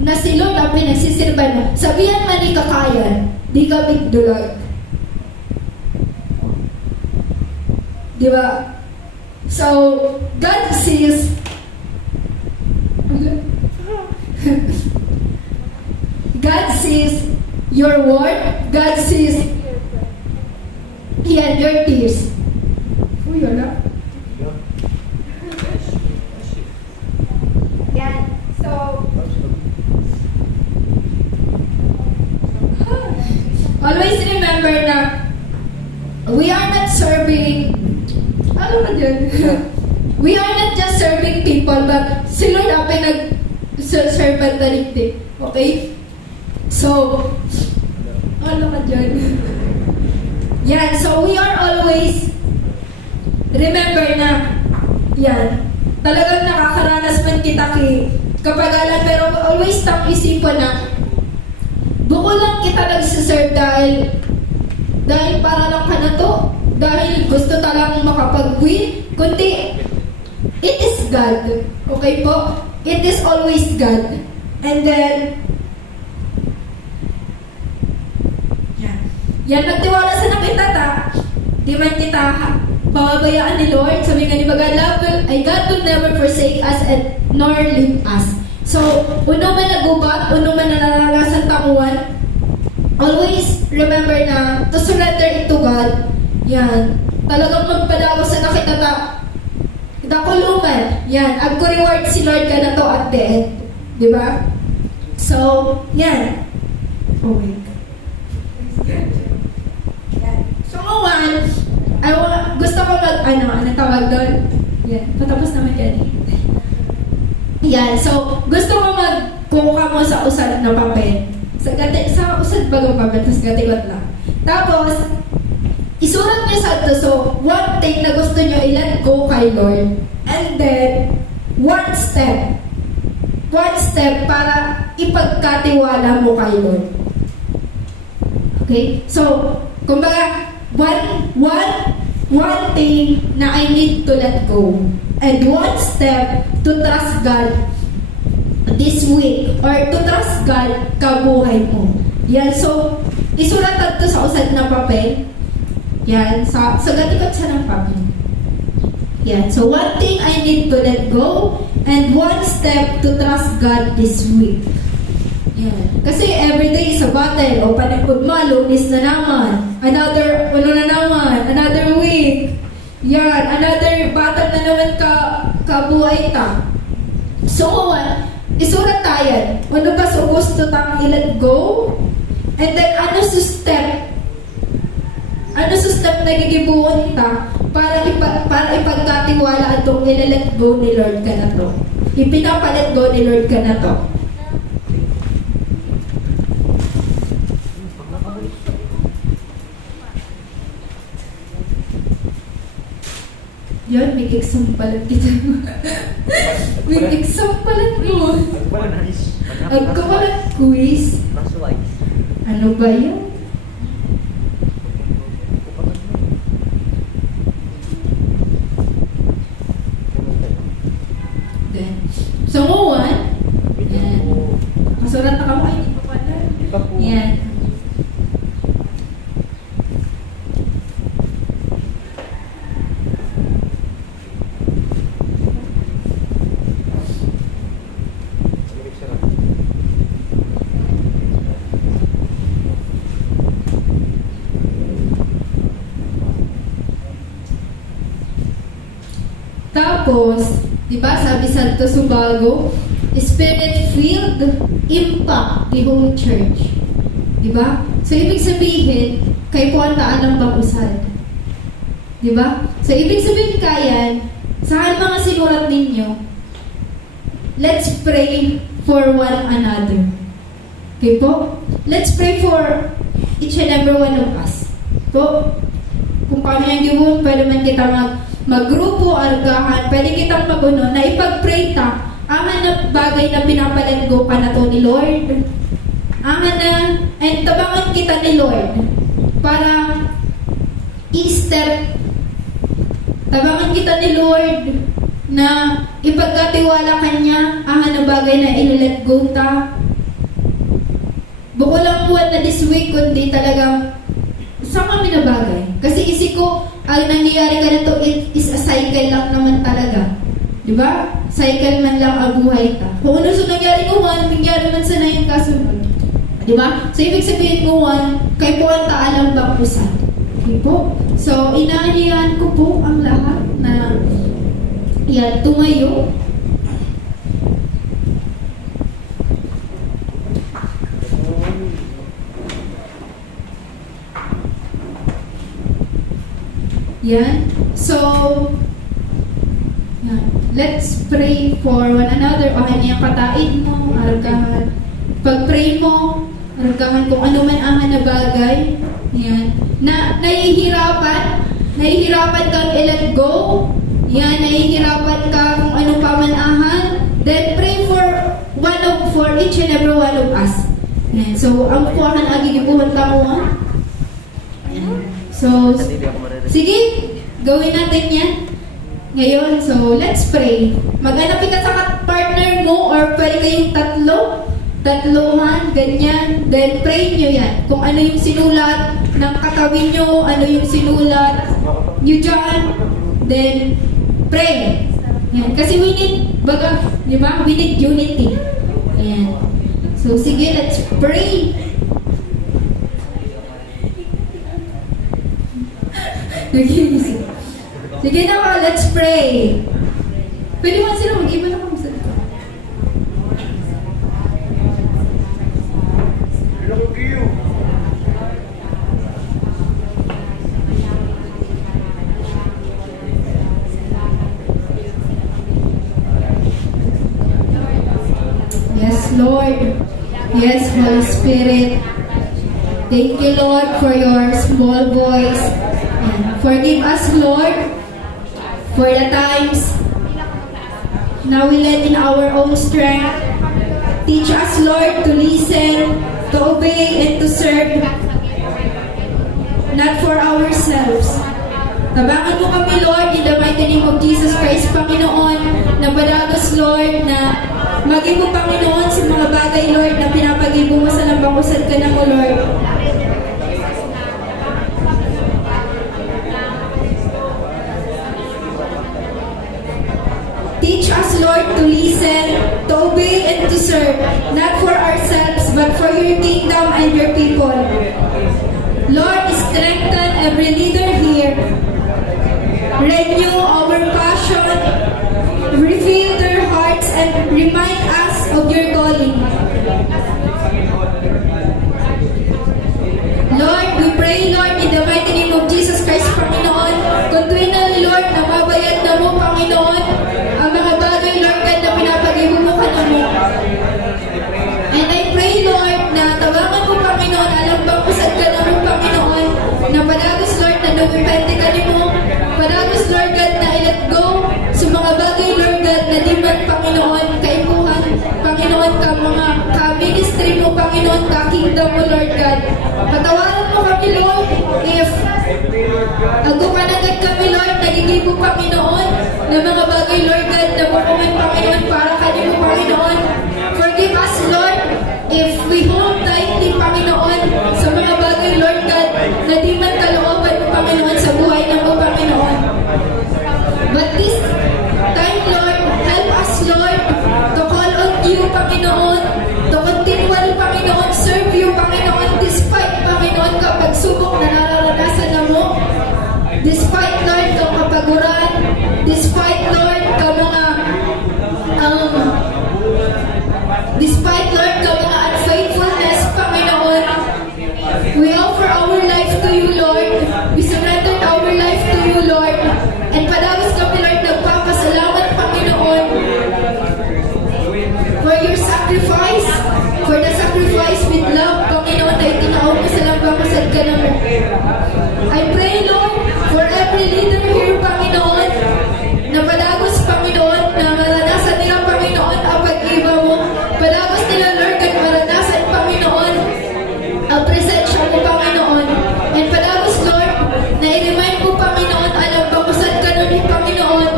na si Lord ang pinagsisirban mo, sabihan man ni kakayan, di ka bigdulag. Di ba? So, God sees God sees your word, God sees your tears. Uy, wala. Yan. So, always remember na we are not serving, ano ka dyan? We are not just serving people, but si Lord ang pinag-servant na rin din. Okay? So, ano ka dyan? Yan. So, we are always remember na yan. Talagang nakakaranas man kita kapagalan, pero always tang isipan na buko lang kita nagsiserve dahil para lang ka na to. Dahil gusto talang makapag-win. Kundi, it is God. Okay po? It is always God. And then, yan, magtiwala sa nakita ta. Di man kita pababayaan ni Lord. Sabi nga ni God will never forsake us and nor leave us. So, uno man nagubat, uno man nanarasan tamuan, always remember na to surrender it to God. Yan. Talagang magpadawa sa nakitata. Dakulungan. Yan. Ang reward si Lord ka na to at the end. Diba? So, yan. Oh my God. So, gusto ko ano tawag doon? Yan. Patapos naman yan. Yan. So, gusto ko kukuha mo sa usad na papel. Sa usad bagong papel, tapos gatikot lang. Tapos, isulat niyo sa ito. So, one thing na gusto niyo i-let go kay Lord. And then, one step para ipagkatiwala mo kay Lord. Okay? So, kumbaga, one thing na I need to let go. And one step to trust God this week. Or to trust God kabuhay mo. Yan. So, isulat ito sa usad na papel. Yan. Sa gatikot siya ng papel. Yan. So, one thing I need to let go. And one step to trust God this week. Yan. Kasi everyday is a battle. O panipod mo, lunis na naman. Another week. Yan. Another battle na naman kabuhay ta. So, isurat tayo. Ano ba sa gusto tang i-let go? And then, ano sa step na gigibuon ta para ipagkatiwala itong i-let go ni Lord ka na to. Ipinapalet go ni Lord ka na to. Yan, may exam pala kita. May exam pala mo. Agkawalan quiz. Ano ba yun? Then, so, one. Yan. Kasulat na ka mo. Ay, hindi pa pala. Yan. Tapos, di ba, sabi Santo Subago, Spirit-filled impact the whole church. Di ba? So, ibig sabihin, kay puwantaan ng bangusad. Di ba? So, ibig sabihin kayan, saan mga sinulat ninyo, let's pray for one another. Okay po? Let's pray for each and every one of us. Po? Kung paano yung gawin, pwede man kita maggrupo, argahan, pwede kitang maguno na ipag-pray ta, aman na bagay na pinapalenggo ka na to ni Lord. Aman na, and tabangan kita ni Lord para i-step, tabangan kita ni Lord na ipagkatiwala kanya, aman na bagay na ililet go ta. Buko lang buwan na this week, kundi talagang sa kami na bagay. Kasi isip ko, ang nangyayari ka na to is a cycle lang naman talaga. Diba? Cycle man lang ang buhay ka. Kung ano sa nangyari ko, nangyari man sa na yung kasunod. Diba? So, ibig sabihin ko, kay po ang taalang bangkusan. Okay po? So, inaanihan ko po ang lahat na yan, tumayo. Yan. So, yan. Let's pray for one another. O yung katain mo, argahan. Pag-pray mo, argahan kung ano man ang na bagay. Yan. Na nahihirapan kang i-let go. Yan, nahihirapan ka kung ano pa man ahan. Then pray for each and every one of us. Yan. So, ang puwahan agigibuhan ka mo. So, sige, gawin natin yan. Ngayon, so let's pray. Mag-anapin ka sa partner mo or pwede kayong tatlo. tatluhan, ganyan. Then pray nyo yan. Kung ano yung sinulat ng katawin nyo, ano yung sinulat nyo dyan, then pray. Yan. Kasi we need, baga, di ba? We need unity. Ayan. So, sige, let's pray. Nag-iisip. Sige na ba, let's pray. Pwede mo sila mag-iba na kami sa dito. Love you. Yes, Lord. Yes, Holy Spirit. Thank you, Lord, for your small voice. And forgive us, Lord, for the times now we led in our own strength. Teach us, Lord, to listen, to obey, and to serve, not for ourselves. Tabangan mo kami, Lord, in the mighty name of Jesus Christ, Panginoon, na padagos, Lord, na mag-ibo, Panginoon, sa mga bagay, Lord, na pinapag-ibo mo sa lambang usad ka na mo, Lord. Teach us, Lord, to listen, to obey, and to serve, not for ourselves, but for your kingdom and your people. Lord, strengthen every leader here. Renew our passion, refill their hearts, and remind us of your calling. Lord, we pray, Lord, in the mighty name of Jesus Christ, Panginoon, continually, Lord, na mabayad na mo, Panginoon, ang mga bagay, Lord, God, na pinapag-ibo mo ka na mo. And I pray, Lord, na tawagan mo, Panginoon, alam bang usad ka na mo, Panginoon, na padagos, Lord, na dumipente ka ni mo, padagos, Lord God, na i-let go sa mga bagay, Lord God, na di man, Panginoon, kaipuhan, Panginoon, ka mga ka-ministry mo, Panginoon, ka-kingdom mo, Lord God. Patawaran mo kami, Lord, if agukanagan kami, Lord, nagigibo, Panginoon, na mga bagay, Lord God, na bukumin, Panginoon, para kanimo, Panginoon. Forgive us, Lord, if we hold tightly, Panginoon, sa mga bagay, Lord God, na di man kalooban mo, Panginoon, sa buhay ng mo, Panginoon. But this time, Lord, help us, Lord, to call on you, Panginoon, to continually, Panginoon, serve you, Panginoon, despite, Panginoon, kapag subok na nararanasan na mo, despite, Lord, kang kapaguran, despite, Lord, kang mga, despite, Lord, kang mga unfaithfulness, Panginoon, we offer our life to you, Lord. We surrender our life to you, Lord. And padagos kami, Lord, nagpapasalamat, Panginoon, for your sacrifice, for the sacrifice with love, Panginoon, na itinaon mo sa lambang usad ka na mo. I pray, Lord, for every leader here, Panginoon, na padagos, Panginoon, na maranasan nila, Panginoon, ang pag-iba mo. Padagos nila, Lord, at maranasan, Panginoon, ang presensya mo, Panginoon. And padagos, Lord, na i-remind mo, Panginoon, alam bang usad ka na mo, Panginoon,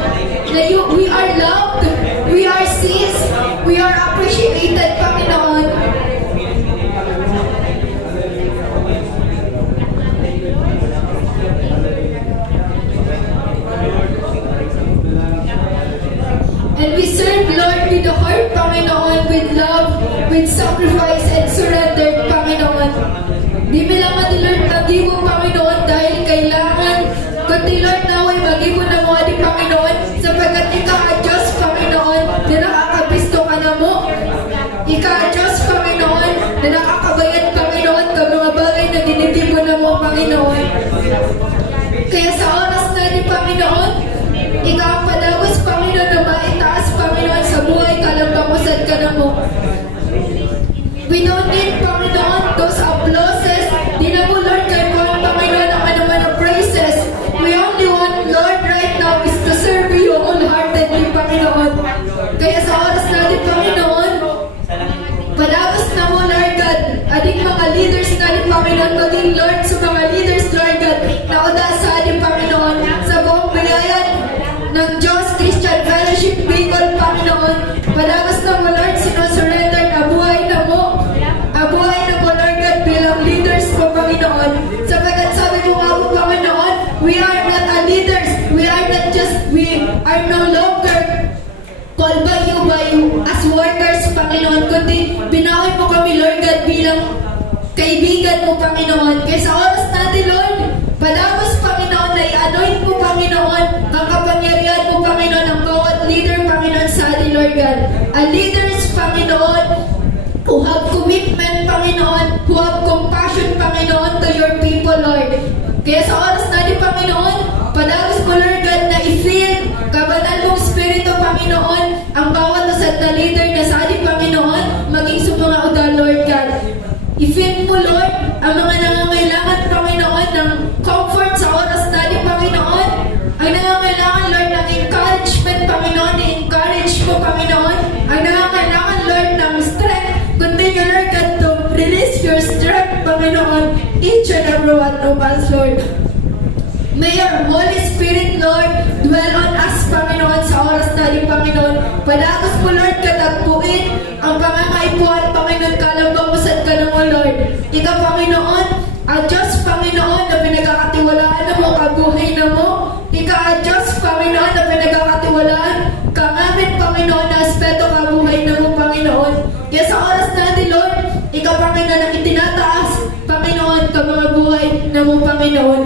na we are loved, we are seized, we are appreciated, Panginoon. And we serve, Lord, with the heart, Panginoon, with love, with sacrifice, and surrender, Panginoon. Di milangan ni Lord mag-ibo, Panginoon, dahil kailangan, kundi Lord, naway mag-ibo na mo, di Panginoon, sapagkat ika-adjust, Panginoon, na nakakabisto ka na mo. Ika-adjust, Panginoon, na nakakabayad, Panginoon, ka mga bagay na dinitibo na mo, Panginoon. Kaya sa oras na di, Panginoon, ikaw ang padagos, Panginoon, na maitaas, Panginoon, sa buhay ka lang bangusad ka na mo. We don't need, Panginoon, those applauses. Di na mo, Lord, kayo po, Panginoon, ang anuman ang praises. We only want, Lord, right now is to serve you wholeheartedly, Panginoon. Kaya sa oras na di, Panginoon, padagos na mo, Lord God, ading mga leaders na di, Panginoon, maging Lord sa mga leaders, Lord God, na udasa di, Panginoon, sa buong bayayan ng Diyos Christian Fellowship Bicol, Panginoon. Padagos na mo, Lord, sinusurrender na buhay na mo. are no longer called by you as workers, Panginoon, kundi binawi mo kami, Lord God, bilang kaibigan mo, Panginoon. Kaya sa oras natin, Lord, padagos, Panginoon, na i-anoint mo, Panginoon, ang kapangyarihan mo, Panginoon, ang bawat leader, Panginoon, sa atin, Lord God. Ang leaders, Panginoon, who have commitment, Panginoon, who have compassion, Panginoon, to your people, Lord. Kaya sa oras natin, Panginoon, padagos mo, Lord God, na i-fill kabanal mong Espiritu, Panginoon, ang bawat usad na leader na sa ating, Panginoon, maging sa mga udal, Lord God. I-fill mo, Lord, ang mga nangangailangan, Panginoon, ng comfort sa oras natin, Panginoon. Ang nangangailangan, Lord, ng encouragement, Panginoon, i-encourage mo, Panginoon. Ang nangangailangan, Lord, ng strength, continue, Lord God, to release your strength, Panginoon, each and every one of us, Lord. May your Holy Spirit, Lord, dwell on us, Panginoon, sa oras natin, Panginoon. Padagos mo, Lord, katagpuin ang pangangaipuan, Panginoon, kalambang-usad ka na mo, Lord. Ikaw, Panginoon, ang Diyos, Panginoon, na pinagkakatiwalaan na mo, kabuhay na mo. Ikaw, ang Diyos, Panginoon, na pinagkakatiwalaan ka amin, Panginoon, na aspeto kabuhay na mo, Panginoon. Kaya sa oras natin, Lord, ikaw, Panginoon, ang itinataas, Panginoon, ka mga buhay na mo, Panginoon.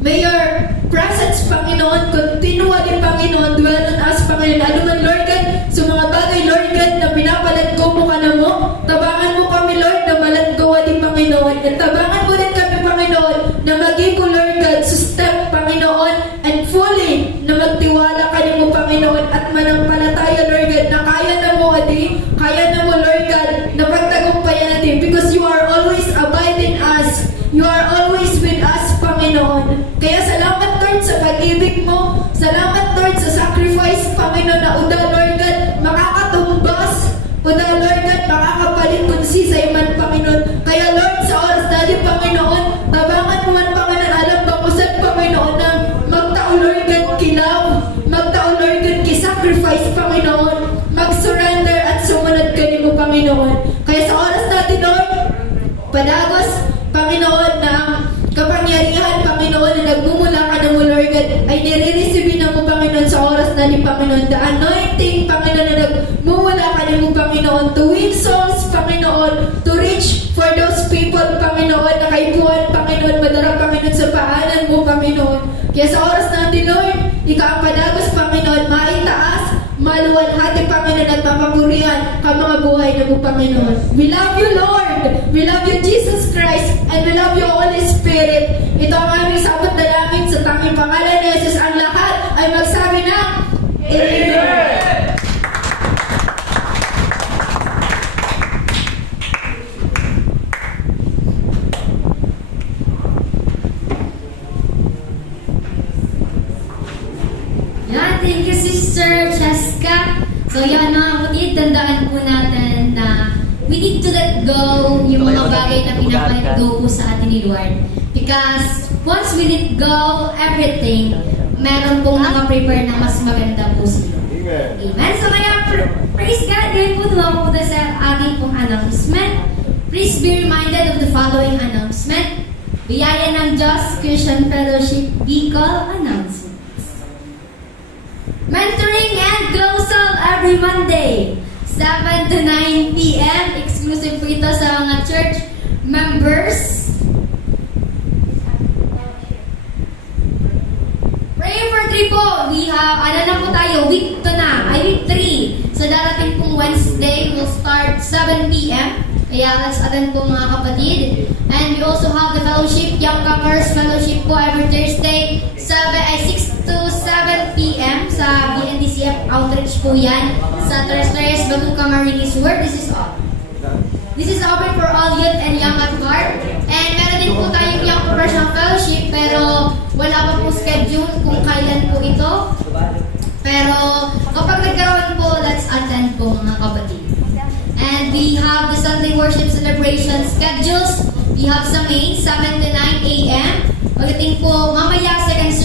May your presence, Panginoon, continually, Panginoon, dwell on us, Panginoon. Ano man, Lord God, sa mga bagay, Lord God, na pinapalatgo mo ka na mo, tabangan mo kami, Lord, na malatgoa din, Panginoon. At tabangan mo din kami, Panginoon, na mag-ipo, Lord God, sa step, Panginoon, and fully, na magtiwala ka mo, Panginoon, at manampalataya, Lord God, na kaya na mo, Adi, kaya na mo, Lord God, na pagtagumpayan natin, because you are always abiding us. You are always with us, Panginoon. Kaya salamat, Lord, sa pag-ibig mo. Salamat, Lord, sa sacrifice, Panginoon, na uda, Lord God, makakatumbas. Uda, Lord God, makakapalit kunsi sa iman, Panginoon. Kaya, Lord, sa oras natin, Panginoon, tabangan mo man, Panginoon, alam ba kusad, Panginoon, na magtao, Lord God, kilaw. Magtao, Lord God, kisacrifice, Panginoon. Mag-surrender at sumunod ka mo, Panginoon. Kaya sa oras natin, Lord, padagos, Panginoon, na ang kapangyarihan, Panginoon, na nagmumula ka na mo, Lord God, ay nire-receive na mo, Panginoon, sa oras na ni Panginoon. The anointing, Panginoon, na nagmumula ka na mo, Panginoon, to win souls, Panginoon, to reach for those people, Panginoon, na kaipuan, Panginoon, madara, Panginoon, sa paanan mo, Panginoon. Kaya sa oras natin, Lord, ikaw ang padagos, Panginoon, maitaas, maluwalhati, Panginoon, at mapapurihan ka mga buhay na mo, Panginoon. We love you, Lord. We love you, Jesus Christ. And we love you, Holy Spirit. Ito ang aming sabot na langit sa tanging pangalan ni Jesus. Ang lahat ay magsabi ng Amen! Yan, thank you, Sister Cheska. So yan, mga kapatid, tandaan po natin na we need to let go yung mga bagay na pinapalit go po sa atin ni Lord. Because once we let go everything, meron pong naka-prepare na mas maganda po si Lord. Amen. Amen. So kaya, praise God. Ngayon po naman po sa ating pong announcement. Please be reminded of the following announcement. Biyaya ng Diyos Christian Fellowship Bicol announcements. Mentoring and Glosal every Monday, 7 to 9 p.m. Exclusive po ito sa mga church members. Prayer for 3 po. We have, na po tayo, week 2 na, week 3. So darating pong Wednesday, we'll start 7 p.m. Kaya let's attend po mga kapatid. And we also have the fellowship, Young Couples Fellowship po every Thursday, 6 to 7 p.m. sa BNDCF Outreach po yan. Sa Tres Baguca Marinis Word. This is open for all youth and young at heart. And meron din po tayong Young Professional Fellowship, pero wala pa po schedule kung kailan po ito. Pero kapag nagkaroon po, let's attend po mga kapatid. And we have the Sunday worship celebration schedules. We have sa May, 7 to 9 a.m. Pagdating po, mamaya second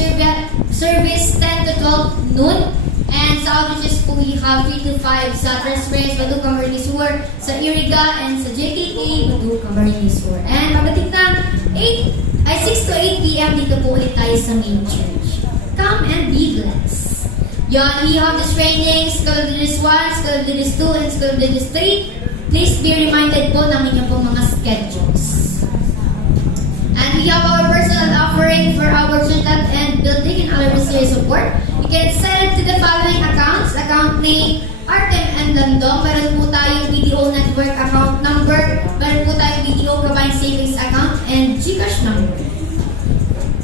service 10 to 12 noon. And sa outreaches po, we have 3 to 5 sa Tres Baguca Marinis Ward, sa Iriga, and sa JKT, Baguca Marinis Ward. And pagdating na 6 to 8 p.m. dito po ulit tayo sa main church. Come and be blessed. Yan, we have this training, School of Leaders 1, School of Leaders 2, and School of Leaders 3. Please be reminded po ng inyong pong mga schedules. And we have our personal offering for our church and building and other ministry support. You can send it to the following accounts. Account name, Artem and Landong. Meron po tayong BDO Network account number. Meron po tayong BDO Combined Savings account and GCash number.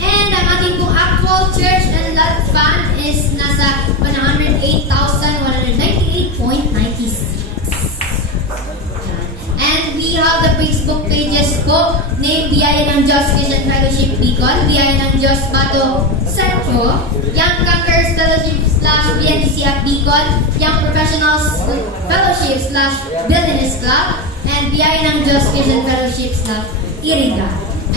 And ang ating pong actual church and lot fund is nasa 108,198.96. And we have the Facebook pages po, named Biyaya ng Diyos Christian Fellowship Bicol, Biyaya ng Diyos Bato Centro, Young Conquerors Fellowship / BNDC at Bicol, Young Professionals Fellowship / Buildings Club, and Biyaya ng Diyos Christian Fellowship / Iriga.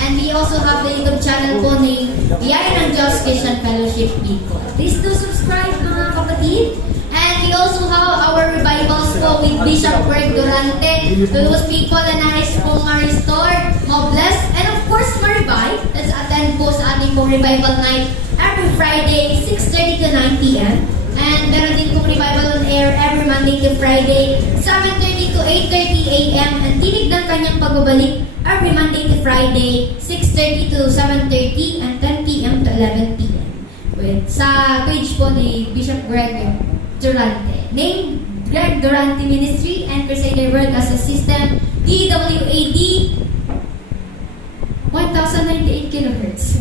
And we also have the YouTube channel po named Biyaya ng Diyos Christian Fellowship Bicol. Please do subscribe mga kapatid. And we also have our revivals po with Bishop Greg Durante. To those people na nais po ma-restore, ma-bless, and of course ma-revive. Let's attend po sa ating pong revival night every Friday, 6:30 to 9 p.m. And meron din pong revival on air every Monday to Friday, 7:30 to 8:30 a.m. And tinig ng kanyang pagbabalik every Monday to Friday, 6:30 to 7:30 and 10 p.m. to 11 p.m. Sa page po ni Bishop Greg Durante. Name Greg Durante Ministry and Crusader World as a System, DWAD 1098 kHz.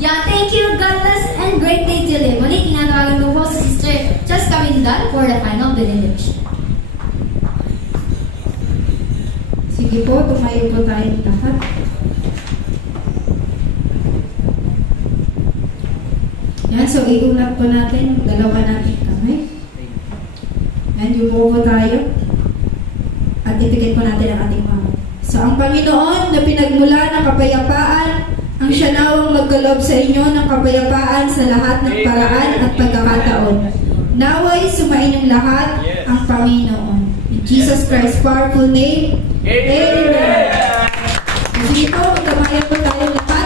Yeah, thank you, God bless, and great day to live. Muli, tinatawagan ko po si Sister Just Camindal for the final benediction. Sige po, tumayo po tayong lahat. Yan, so iulat po natin, dalawa natin kamay. Yan, yumuko po tayo. At ipikit po natin ang ating mga. So, ang Panginoon na pinagmula ng kapayapaan, ang siya nawang magkaloob sa inyo ng kapayapaan sa lahat ng paraan at pagkakataon. Naway sumainyong lahat ang Panginoon. In Jesus Christ's powerful name, Amen. Sige po, magkamayan po tayo lahat.